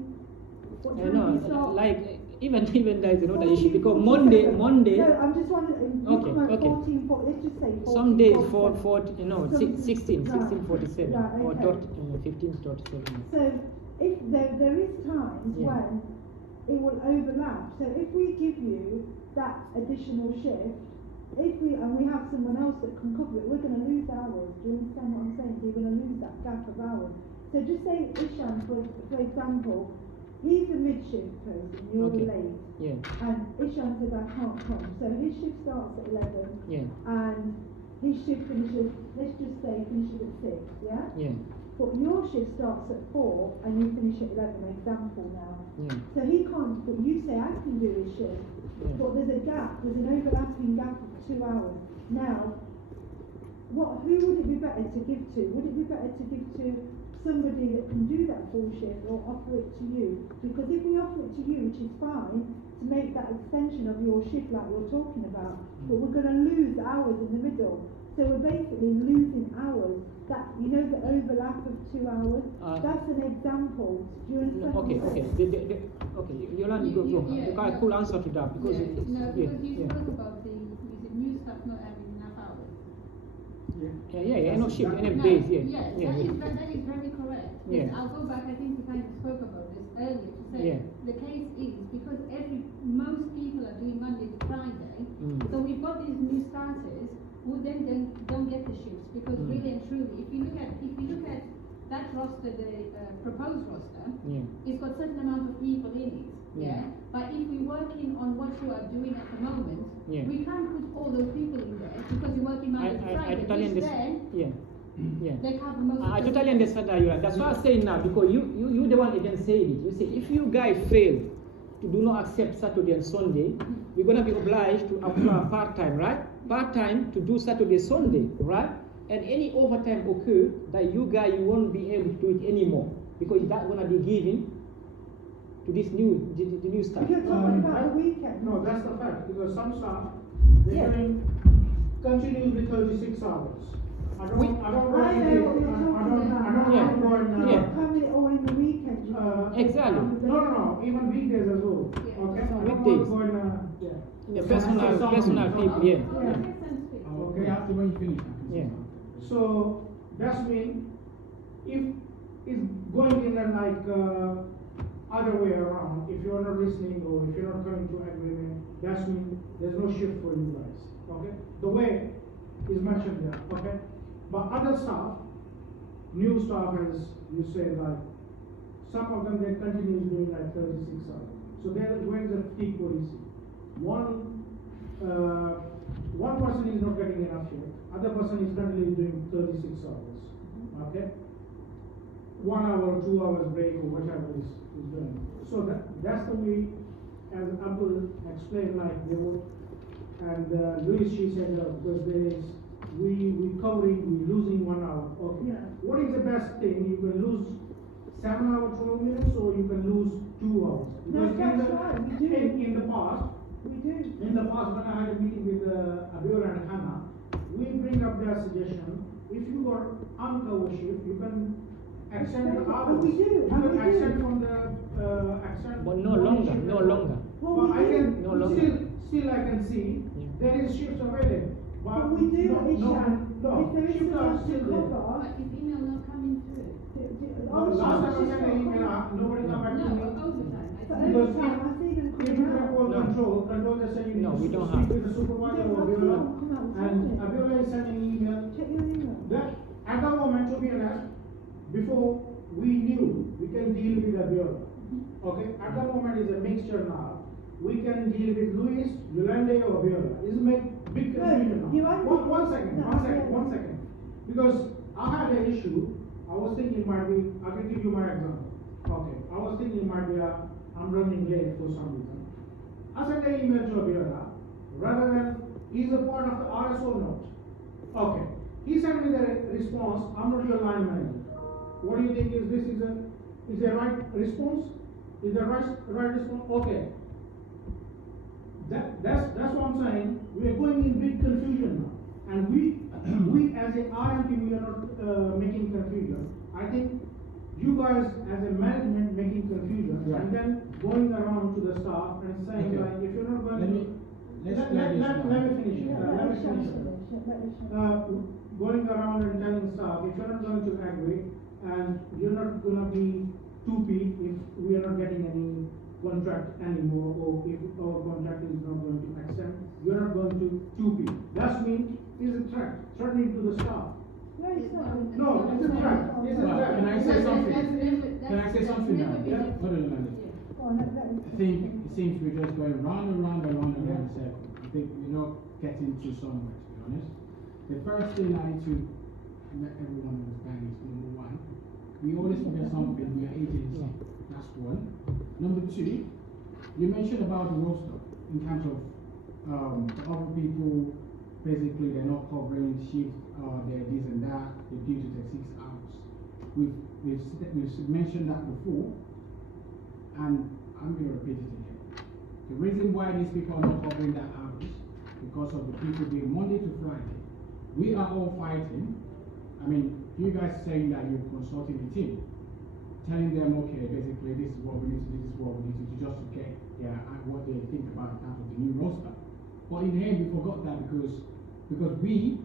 What I time do you know, start? like even there is another 14, issue because 47. Monday. No, I'm just wondering. You Okay, come at okay. 14, let's just say 14. Some days 47. 16 Right. 47 Right, or okay. 15 47. So if there is times Yeah. when it will overlap. So if we give you that additional shift, and we have someone else that can cover it, we're going to lose hours. Do you understand what I'm saying? So you're going to lose that gap of hours. So just say Ishan, for example, he's a mid-shift person, you're Okay. late. Yeah. And Ishan says, I can't come. So his shift starts at 11. Yeah. And his shift finishes, let's just say, finishes at 6, yeah? Yeah. But your shift starts at 4 and you finish at 11, example now. Yeah. So he can't, but you say, I can do his shift. Yeah. But there's a gap, there's an overlapping gap of 2 hours. Now, who would it be better to give to? Would it be better to give to somebody that can do that full shift or offer it to you? Because if we offer it to you, which is fine, to make that extension of your shift like you're talking about, but we're going to lose hours in the middle. So we're basically losing hours. That, you know, the overlap of 2 hours, that's an example. Do you understand? Okay. Okay. Yolanda, go. Yeah, Because I could answer to that because yeah, it's no, because you yeah. spoke about the new staff not having enough hours. Yeah. No shift, any No, days. that is very correct. Yeah. Yes, I'll go back. I think we kind of spoke about this earlier to say Yeah. the case is because most people are doing Monday to Friday, so we've got these new starters who then don't get the shifts because really and truly, if you look at that roster, the proposed roster, it's got certain amount of people in it. Yeah. But if we're working on what you are doing at the moment, we can't put all those people in there because you're working Monday to Friday. I totally understand. Yeah. They cover most of I the totally understand that, Yolanda. That's what I'm saying now because you the one again saying it. You say if you guys fail to do not accept Saturday and Sunday, we're gonna be obliged to apply part-time, right? Part-time to do Saturday, Sunday, right? And any overtime occur that you won't be able to do it anymore because that's gonna be given to this the new staff. You're talking about the weekend. No, that's the fact, because some staff, they're doing continuously 36 hours. I don't I know what you're talking about. Having it all in the weekend. Exactly. No, even weekdays as well. Yeah. Okay? So I don't weekdays. want to go in, The personal people, yeah. Okay, after when you finish. Yeah. So that's mean if it's going in a other way around, if you're not listening or if you're not coming to agreement, that's mean there's no shift for you guys. Okay? The way is mentioned there. Okay? But other staff, new staff, as you said, some of them they continue doing 36 hours. So there is where the fatigue policy. One person is not getting enough shift, other person is currently doing 36 hours. Okay? 1 hour, 2 hours break or whatever is doing. So that's the way, as Abdul explained, they would. And Louis, she said, because there is, we losing 1 hour. Okay. Yeah. What is the best thing? You can lose 7 hours, 12 minutes, or you can lose 2 hours. No, Because that's right, we do. in the past, We do. when I had a meeting with Abiola and Hannah, we bring up their suggestion. If you are on cover shift, you can extend the hours. And we do, You and can we do. extend from the extend. But no longer. Well, But we I do. can No longer. still I can see there is shifts available. But we do, Ishan. No, If there is shifts are someone to still there. cover, But if email not coming through. Last time I sent an email, nobody come back No, to me. overtime. For Because overtime, I see them If you coming have out. all No. control they say you No, need we to don't speak have. with the You supervisor don't or have to Abiola. come out And and Abiola is sending an email. check your email. That at the moment, to be honest, before we knew we can deal with Abiola. Okay, at the moment is a mixture now. We can deal with Luis, Yolande, or Abiola. It's make big No, confusion you now. are- One second, no, yeah. one second. Because I had an issue. I was thinking it might be. I can give you my example. Okay, I was thinking it might be I'm running late for some reason. I sent an email to Abiola rather than he's a part of the RS or not. Okay. He sent me the response, I'm not your line manager. What do you think is this is a right response? Is the right response? Okay. That's what I'm saying. We are going in big confusion now. And we as a RMP, we are not making confusion. I think you guys as a management making confusion Right. and then going around to the staff and saying Okay. like, if you're not going Let to... me, let's let clear this me now. finish. Yeah, Let let me us finish. Going around and telling staff, if you're not going to agree and you're not going to be 2P if we are not getting any contract anymore, or if our contract is not going to accept, you're not going to 2P. That means is a threat, threatening to the staff. No, it's not. No, it's a threat. It's a Right, threat. can I say something? Can I say That's something now? never been- Hold on a minute. Go on, let me- I think it seems we're just going round and round and round and round in a circle. I think we're not getting to somewhere, to be honest. The first thing I need to let everyone understand is number one, we always forget something, we are agency. That's one. Number two, you mentioned about the roster in terms of the other people, basically they're not covering shift, they're this and that, they're due to take 6 hours. We've mentioned that before, and I'm going to repeat it again. The reason why these people are not covering that hours because of the people doing Monday to Friday. We are all fighting. I mean, you guys saying that you're consulting the team, telling them, okay, basically this is what we need to do, this is what we need to do, just to get what they think about in terms of the new roster. But in the end, we forgot that because we,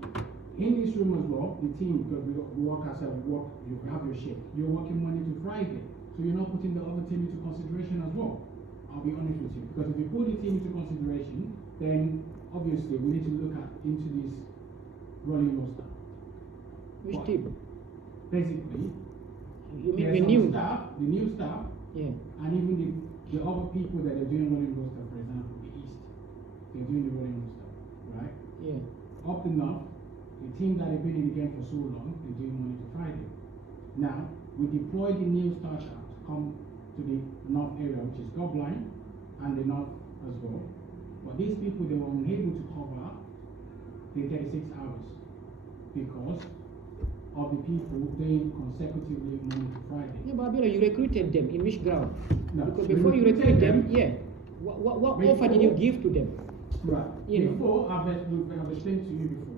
in this room as well, the team, because we work ourselves, you have your shift, you're working Monday to Friday, so you're not putting the other team into consideration as well. I'll be honest with you, because if you put the team into consideration, then obviously we need to look into this rolling roster. Which But team? Basically, You mean there's the our new? staff, the new staff, Yeah. and even the other people that are doing rolling roster, for example, the East, they're doing the rolling roster, right? Yeah. Up to now, the team that have been in the game for so long, they're doing Monday to Friday. Now, we deploy the new starter to come to the north area, which is Carlisle, and the north as well. But these people, they were unable to cover the 36 hours because of the people doing consecutively Monday to Friday. Yeah, but Abiola, you recruited them in which ground? No, Because we before you recruit recruited them, them. yeah. What offer did you give to them? Right. You know. Before, I've explained to you before,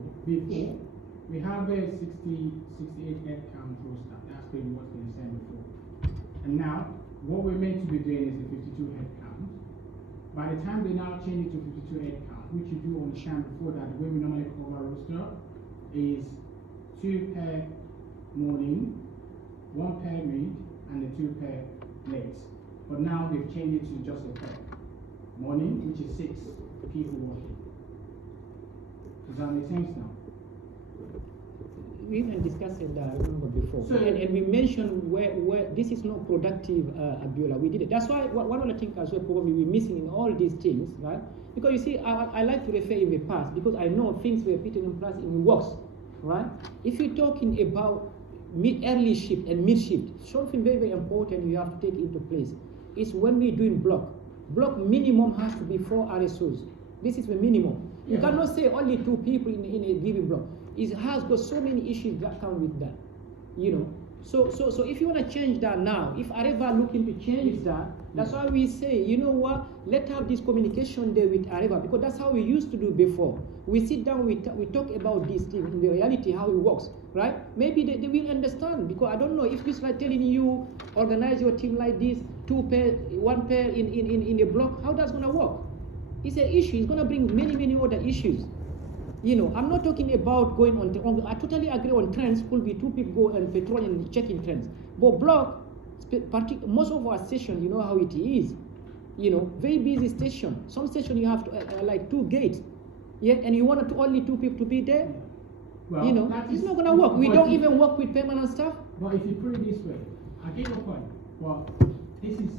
we have a 68 head count roster. That's been what's been said before. And now, what we're meant to be doing is the 52 head count. By the time they now change it to 52 head count, which you do understand before that, the way we normally cover roster is 2 per morning, 1 per mid, and the 2 per late. But now they've changed it to just a pair. Morning, which is 6 people working. Does that make sense now? We even discussed it, I remember before. So- and we mentioned where this is not productive, Abiola. We did it. That's why one of the things as well probably we're missing in all these things, right? Because you see, I like to refer in the past because I know things were put in place in works, right? If you're talking about early shift and mid shift, something very, very important you have to take into place is when we're doing block. Block minimum has to be 4 RSOs. This is the minimum. You Yeah. cannot say only 2 people in a given block. It has got so many issues that come with that, you know. So if you want to change that now, if Areva looking to change that, that's why we say, you know what, let's have this communication there with Areva, because that's how we used to do before. We sit down, we talk about this thing, in the reality, how it works, right? Maybe they will understand, because I don't know if this like telling you, organize your team like this, 2 pair, 1 pair in a block, how that's going to work? It's an issue, it's going to bring many, many other issues. You know, I'm not talking about going on, I totally agree on trends, could be 2 people go and patrol and checking trends. But block, most of our stations, you know how it is. You know, very busy station. Some station you have to, like 2 gates. Yeah, and you want only 2 people to be there. Well, You know, that it's is- not gonna work. We but don't if- even work with permanent staff. But if you put it this way, I get your point. But this is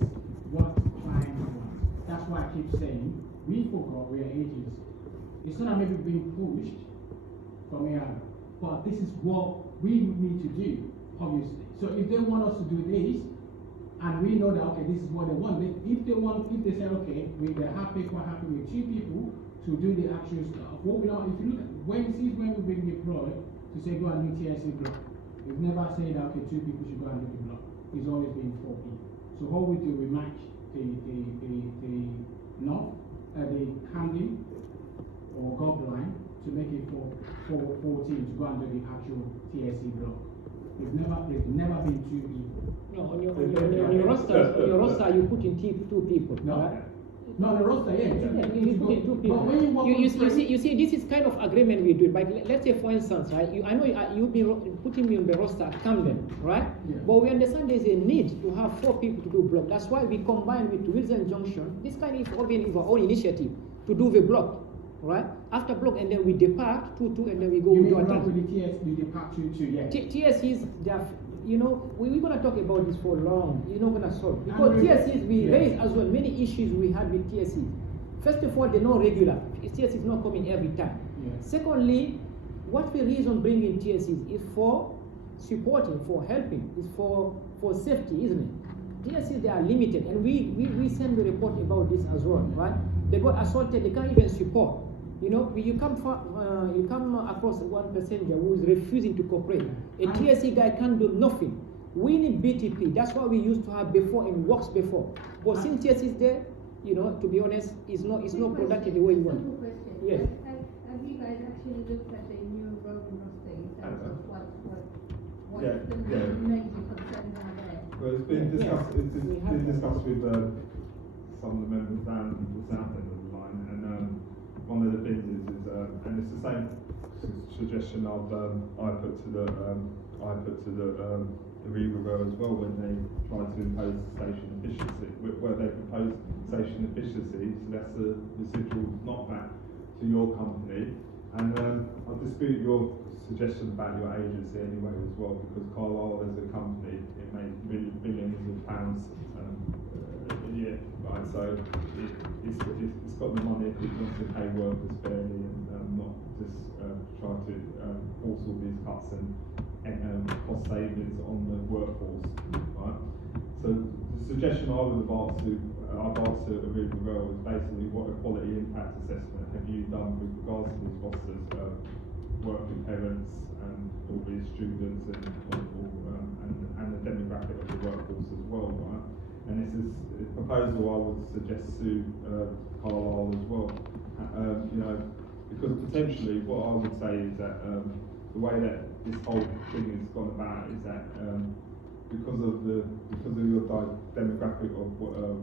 what clients want. That's why I keep saying we forgot we're an agency. It's not maybe being pushed from here, but this is what we need to do, obviously. So if they want us to do this, and we know that okay, this is what they want. If they say okay, they're happy, quite happy with 2 people to do the actual stuff. What we know, if you look at when we've been deployed to say go and do TSC block, we've never said that okay, 2 people should go and do the block. It's always been 4 people. So what we do, we match the Camden or Gob line to make it for 14 to go and do the actual TSC block. There's never been 2 people. No, on your roster, you put in two people. No. Right? No, the roster, yeah. You put in 2 people. But when you work You see, this is kind of agreement we do. But let's say, for instance, right? I know you've been putting me on the roster at Camden, right? Yeah. But we understand there's a need to have 4 people to do block. That's why we combine with Wilson Junction. This kind of our own initiative to do the block, right? After block, and then we depart 2-2, and then we go. You do mean a not with the TS, we depart 2-2, yeah. TSCs, they are, you know, we're going to talk about this for long. You're not going to solve. Because And TSCs, we yeah. raised as well many issues we had with TSCs. First of all, they're not regular. TSC is not coming every time. Yeah. Secondly, what the reason bringing TSCs is for supporting, for helping, is for safety, isn't it? TSCs, they are limited, and we send the report about this as well, right? They got assaulted, they can't even support. You know, you come across one passenger who is refusing to cooperate. A TSC guy can't do nothing. We need BTP. That's what we used to have before and works before. But since TSC is there, you know, to be honest, it's not productive the way you want. Simple question. Yes. Have you guys actually looked at the new road roster in terms of what Yeah, the yeah. major concerns are there? Well, it's been discussed. Yeah. It's We have been that. discussed with some of the members down the south end of the line, and one of the things is and it's the same suggestion I put to the Riverville as well when they tried to impose station efficiency, where they proposed station efficiency, so that's a residual knockback to your company. And I dispute your suggestion about your agency anyway as well, because Carlisle as a company, it makes billions of pounds a year, right? So it's got the money if it wants to pay workers fairly and not just try to force all these cuts and cost savings on the workforce, right? So the suggestion I would have asked to Riverville was basically what a quality impact assessment have you done with regards to these rosters, working parents and all these students and the demographic of the workforce as well, right? And this is a proposal I would suggest to Carlisle as well, you know, because potentially what I would say is that the way that this whole thing has gone about is that because of your demographic of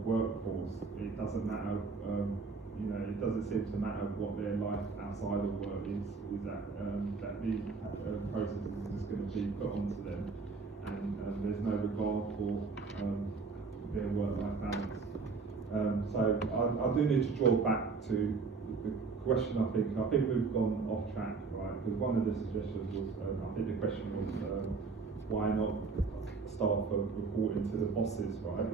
workforce, it doesn't matter. You know, it doesn't seem to matter what their life outside of work is. That these processes are just going to be put onto them, and there's no regard for their work-life balance. So I do need to draw back to the question. I think we've gone off track, right? Because one of the suggestions was, I think the question was, why not staff reporting to the bosses, right?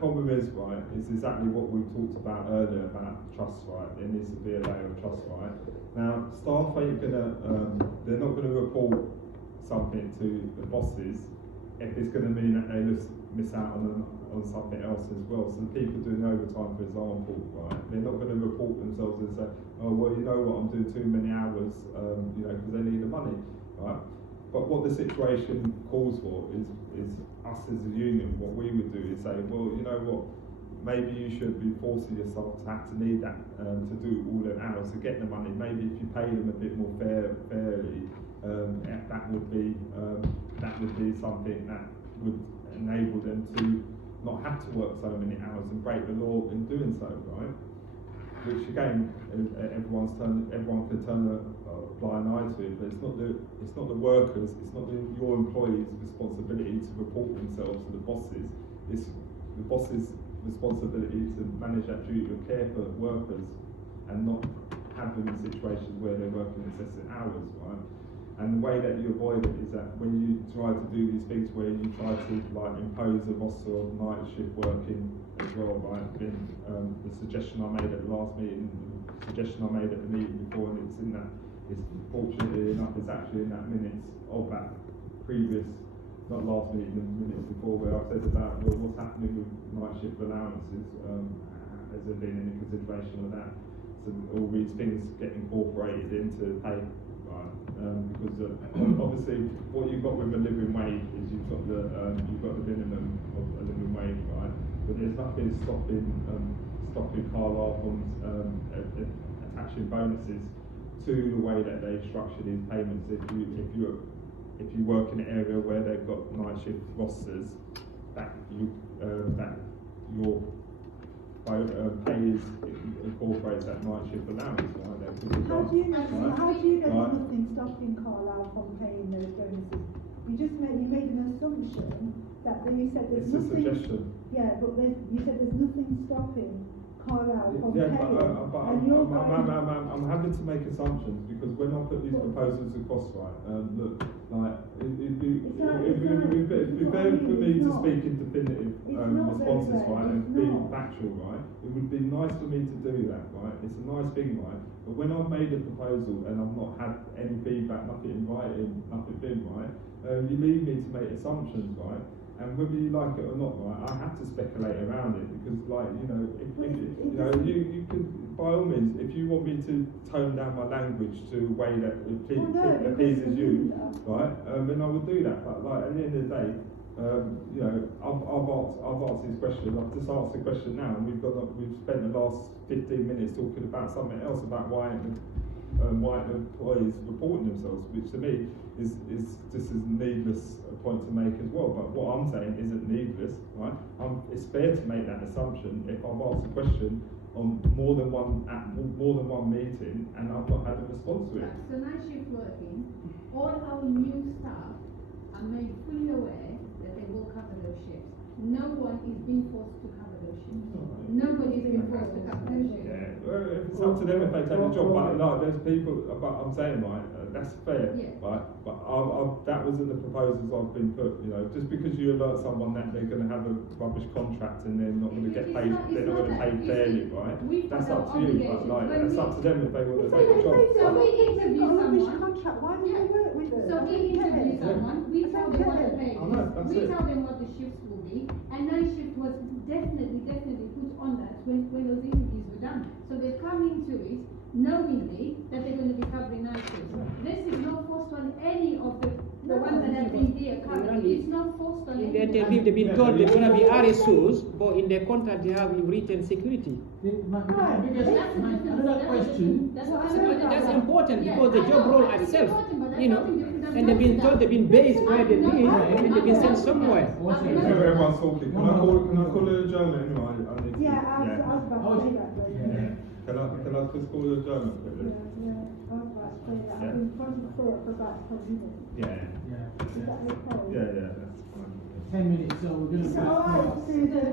Problem is, right, is exactly what we talked about earlier about trust, right? There needs to be a layer of trust, right? Now, staff ain't they're not gonna report something to the bosses if it's gonna mean that they miss out on something else as well. So the people doing overtime, for example, right, they're not gonna report themselves and say, oh, well, you know what, I'm doing too many hours, you know, because they need the money, right? But what the situation calls for is us as a union, what we would do is say, well, you know what, maybe you should be forcing yourself to have to need that to do all the hours to get the money. Maybe if you pay them a bit more fairly, that would be something that would enable them to not have to work so many hours and break the law in doing so, right? Which again, everyone can turn a blind eye to it, but it's not the workers, it's not your employees' responsibility to report themselves to the bosses. It's the boss's responsibility to manage that duty of care for workers and not have them in situations where they're working excessive hours, right? And the way that you avoid it is that when you try to do these things where you try to like impose a roster of night shift working as well, right? Then the suggestion I made at the last meeting, the suggestion I made at the meeting before, and it's in that, it's fortunately enough, it's actually in that minutes of that previous, not last meeting, the minutes before, where I said about well, what's happening with night shift allowances, has there been any consideration of that? So all these things get incorporated into pay. Because obviously what you've got with a living wage is you've got the minimum of a living wage, right? But there's nothing stopping Carlisle from attaching bonuses to the way that they structure these payments. If you work in an area where they've got night shift rosters, that your pay incorporates that night shift allowance, right? How do you know? Right? How do you know Right. there's nothing stopping Carlisle from paying those bonuses? You made an assumption that then you said there's It's a nothing. suggestion. Yeah, but you said there's nothing stopping Carlisle from Yeah, paying. but I'm having to make assumptions because when I put these proposals across, right, look, like, it'd be fair for me to speak in definitive responses, right, and be factual, right, it would be nice for me to do that, right, it's a nice thing, right, but when I've made a proposal and I've not had any feedback, nothing in writing, nothing been, right, you leave me to make assumptions, right. And whether you like it or not, right, I have to speculate around it because, like, you know, you can, by all means, if you want me to tone down my language to a way that appeases you, right, then I would do that. But, like, at the end of the day, you know, I've asked this question. I've just asked the question now, and we've spent the last 15 minutes talking about something else about why the employees reporting themselves, which to me is just as needless a point to make as well. But what I'm saying isn't needless, right? It's fair to make that assumption if I've asked a question on more than one meeting and I've not had a response to it. So night shift working, all our new staff are made fully aware that they will cover those shifts. No one is being forced to cover those shifts. Nobody is being forced to cover those shifts. Yeah, well, it's up to them if they take the job. But like, there's people. But I'm saying, right, that's fair, Yeah. right? But that was in the proposals I've been put. You know, just because you alert someone that they're going to have a rubbish contract and they're not going to get paid, they're not going to pay fairly, right? That's up to you. But like, that's up to them if they want to take the job. So we interview someone. Contract, why do they work with us? So we interview someone, we tell them what the pay I know, is, that's we it. tell them what the shifts will be, and night shift was definitely put on that when those interviews were done. So they've come into it knowingly that they're going to be covering night shifts. This is not forced on any of the ones that have been here covering. It's not forced on They've anyone. been told they're going to be RSOs, but in their contract they have written security. Another question. That's important because the I job know, role it's itself, important, but that's you know, something different. and they've been told they've been based where they live and they've been sent somewhere. Everyone's talking. Can I call it a German anyway? I need to, Yeah, I was about to say that. But Can I just call it a German quickly? I was about to say that. I've been trying to say it for about 10 minutes. Yeah. Is that okay? Yeah, that's fine. 10 minutes, so we're going to Is that alright, Susan?